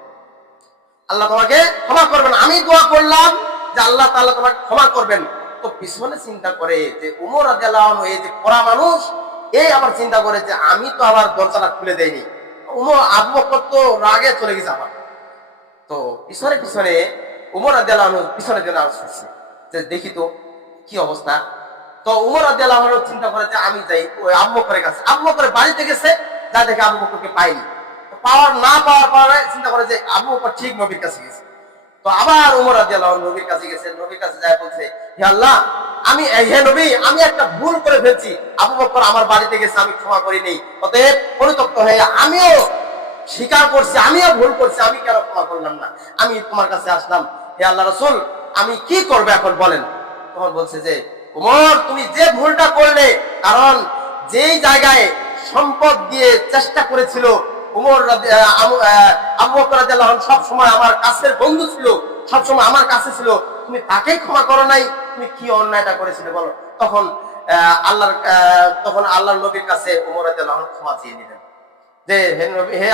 আল্লাহ তোমাকে ক্ষমা করবেন। আমি দোয়া করলাম যে আল্লাহ তাআলা তোমাকে ক্ষমা করবেন। তো পিছনে চিন্তা করে যে উমর রাদিয়াল্লাহু আনহু এই যে পড়া মানুষ, এই আবার চিন্তা করে যে আমি তো আবার দরজাটা খুলে দেইনি। আবু বকর তো রাগে চলে গেছে আবার। তো পিছনে পিছনে উমর রাদিয়াল্লাহু আনহু পিছনে জন্য আসছে যে দেখি তো কি অবস্থা। তো উমর রাদিয়াল্লাহু আনহু চিন্তা করে যে আমি যাই ওই আবু বকরের কাছে। আবু বকরের বাড়িতে গেছে, যা দেখে আবু বকরকে পাইনি। পাওয়ার পরে চিন্তা করে যে আবু বকর ঠিক নবীর কাছে গেছে। তো আবার উমর রাদিয়াল্লাহু আনহু নবীর কাছে গেছেন, নবীর কাছে যায় বলছে হে আল্লাহ, হে নবী, আমি একটা ভুল করে ফেলছি। আবু বকর আমার বাড়িতে গেছে, আমি ক্ষমা করি নেই। অতএব পরিতপ্ত হয়ে আমিও স্বীকার করছি, আমিও ভুল করছি, আমি কেন ক্ষমা করলাম না, আমি তোমার কাছে আসলাম। হে আল্লাহ রাসূল, আমি কি করবো এখন বলেন। তখন বলছে যে উমর, তুমি যে ভুলটা করলে, কারণ যেই জায়গায় সম্পদ দিয়ে চেষ্টা করেছিল উমর আবু বকর রাদিয়াল্লাহু আনহু সব সময় আমার কাছের বন্ধু ছিল, সব সময় আমার কাছে ছিল, তুমি তাকেই ক্ষমা করো নাই, তুমি কি অন্যায়টা করেছিলে বলো। তখন আল্লাহর নবীর কাছে উমর রাদিয়াল্লাহু আনহু ক্ষমা চেয়ে নিলেন যে হে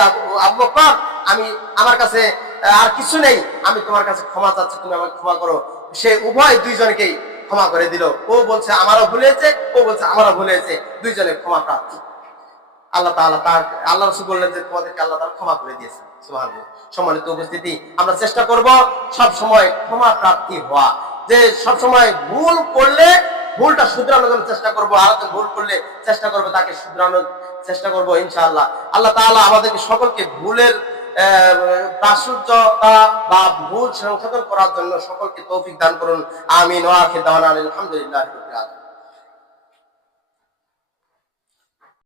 আবু বকর, আমি আমার কাছে আর কিছু নেই, আমি তোমার কাছে ক্ষমা চাচ্ছি, তুমি আমাকে ক্ষমা করো। সে উভয় দুইজনকেই ক্ষমা করে দিল। ও বলছে আমারও ভুল হয়েছে, ও বলছে আমারও ভুল হয়েছে, দুইজনে ক্ষমা প্রার্থী। আল্লাহ রাসূল বললেন যে তোমাদেরকে আল্লাহ তাআলা ক্ষমা করে দিয়েছেন। সুবহানাল্লাহ। সম্মানিত উপস্থিতি, আমরা চেষ্টা করব সব সময় ক্ষমা প্রার্থী হওয়া, যে সব সময় ভুল করলে ভুলটা শুধরানোর জন্য চেষ্টা করব, আর ভুল করলে চেষ্টা করব তাকে শুধরানোর চেষ্টা করব ইনশাআল্লাহ। আল্লাহ তাআলা আমাদেরকে সকলকে ভুলের প্রাচুর্যতা বা ভুল সংশোধন করার জন্য সকলকে তৌফিক দান করুন। আমিন। ওয়া আখিরু দাওয়ানা আলহামদুলিল্লাহি রাব্বিল আলামিন।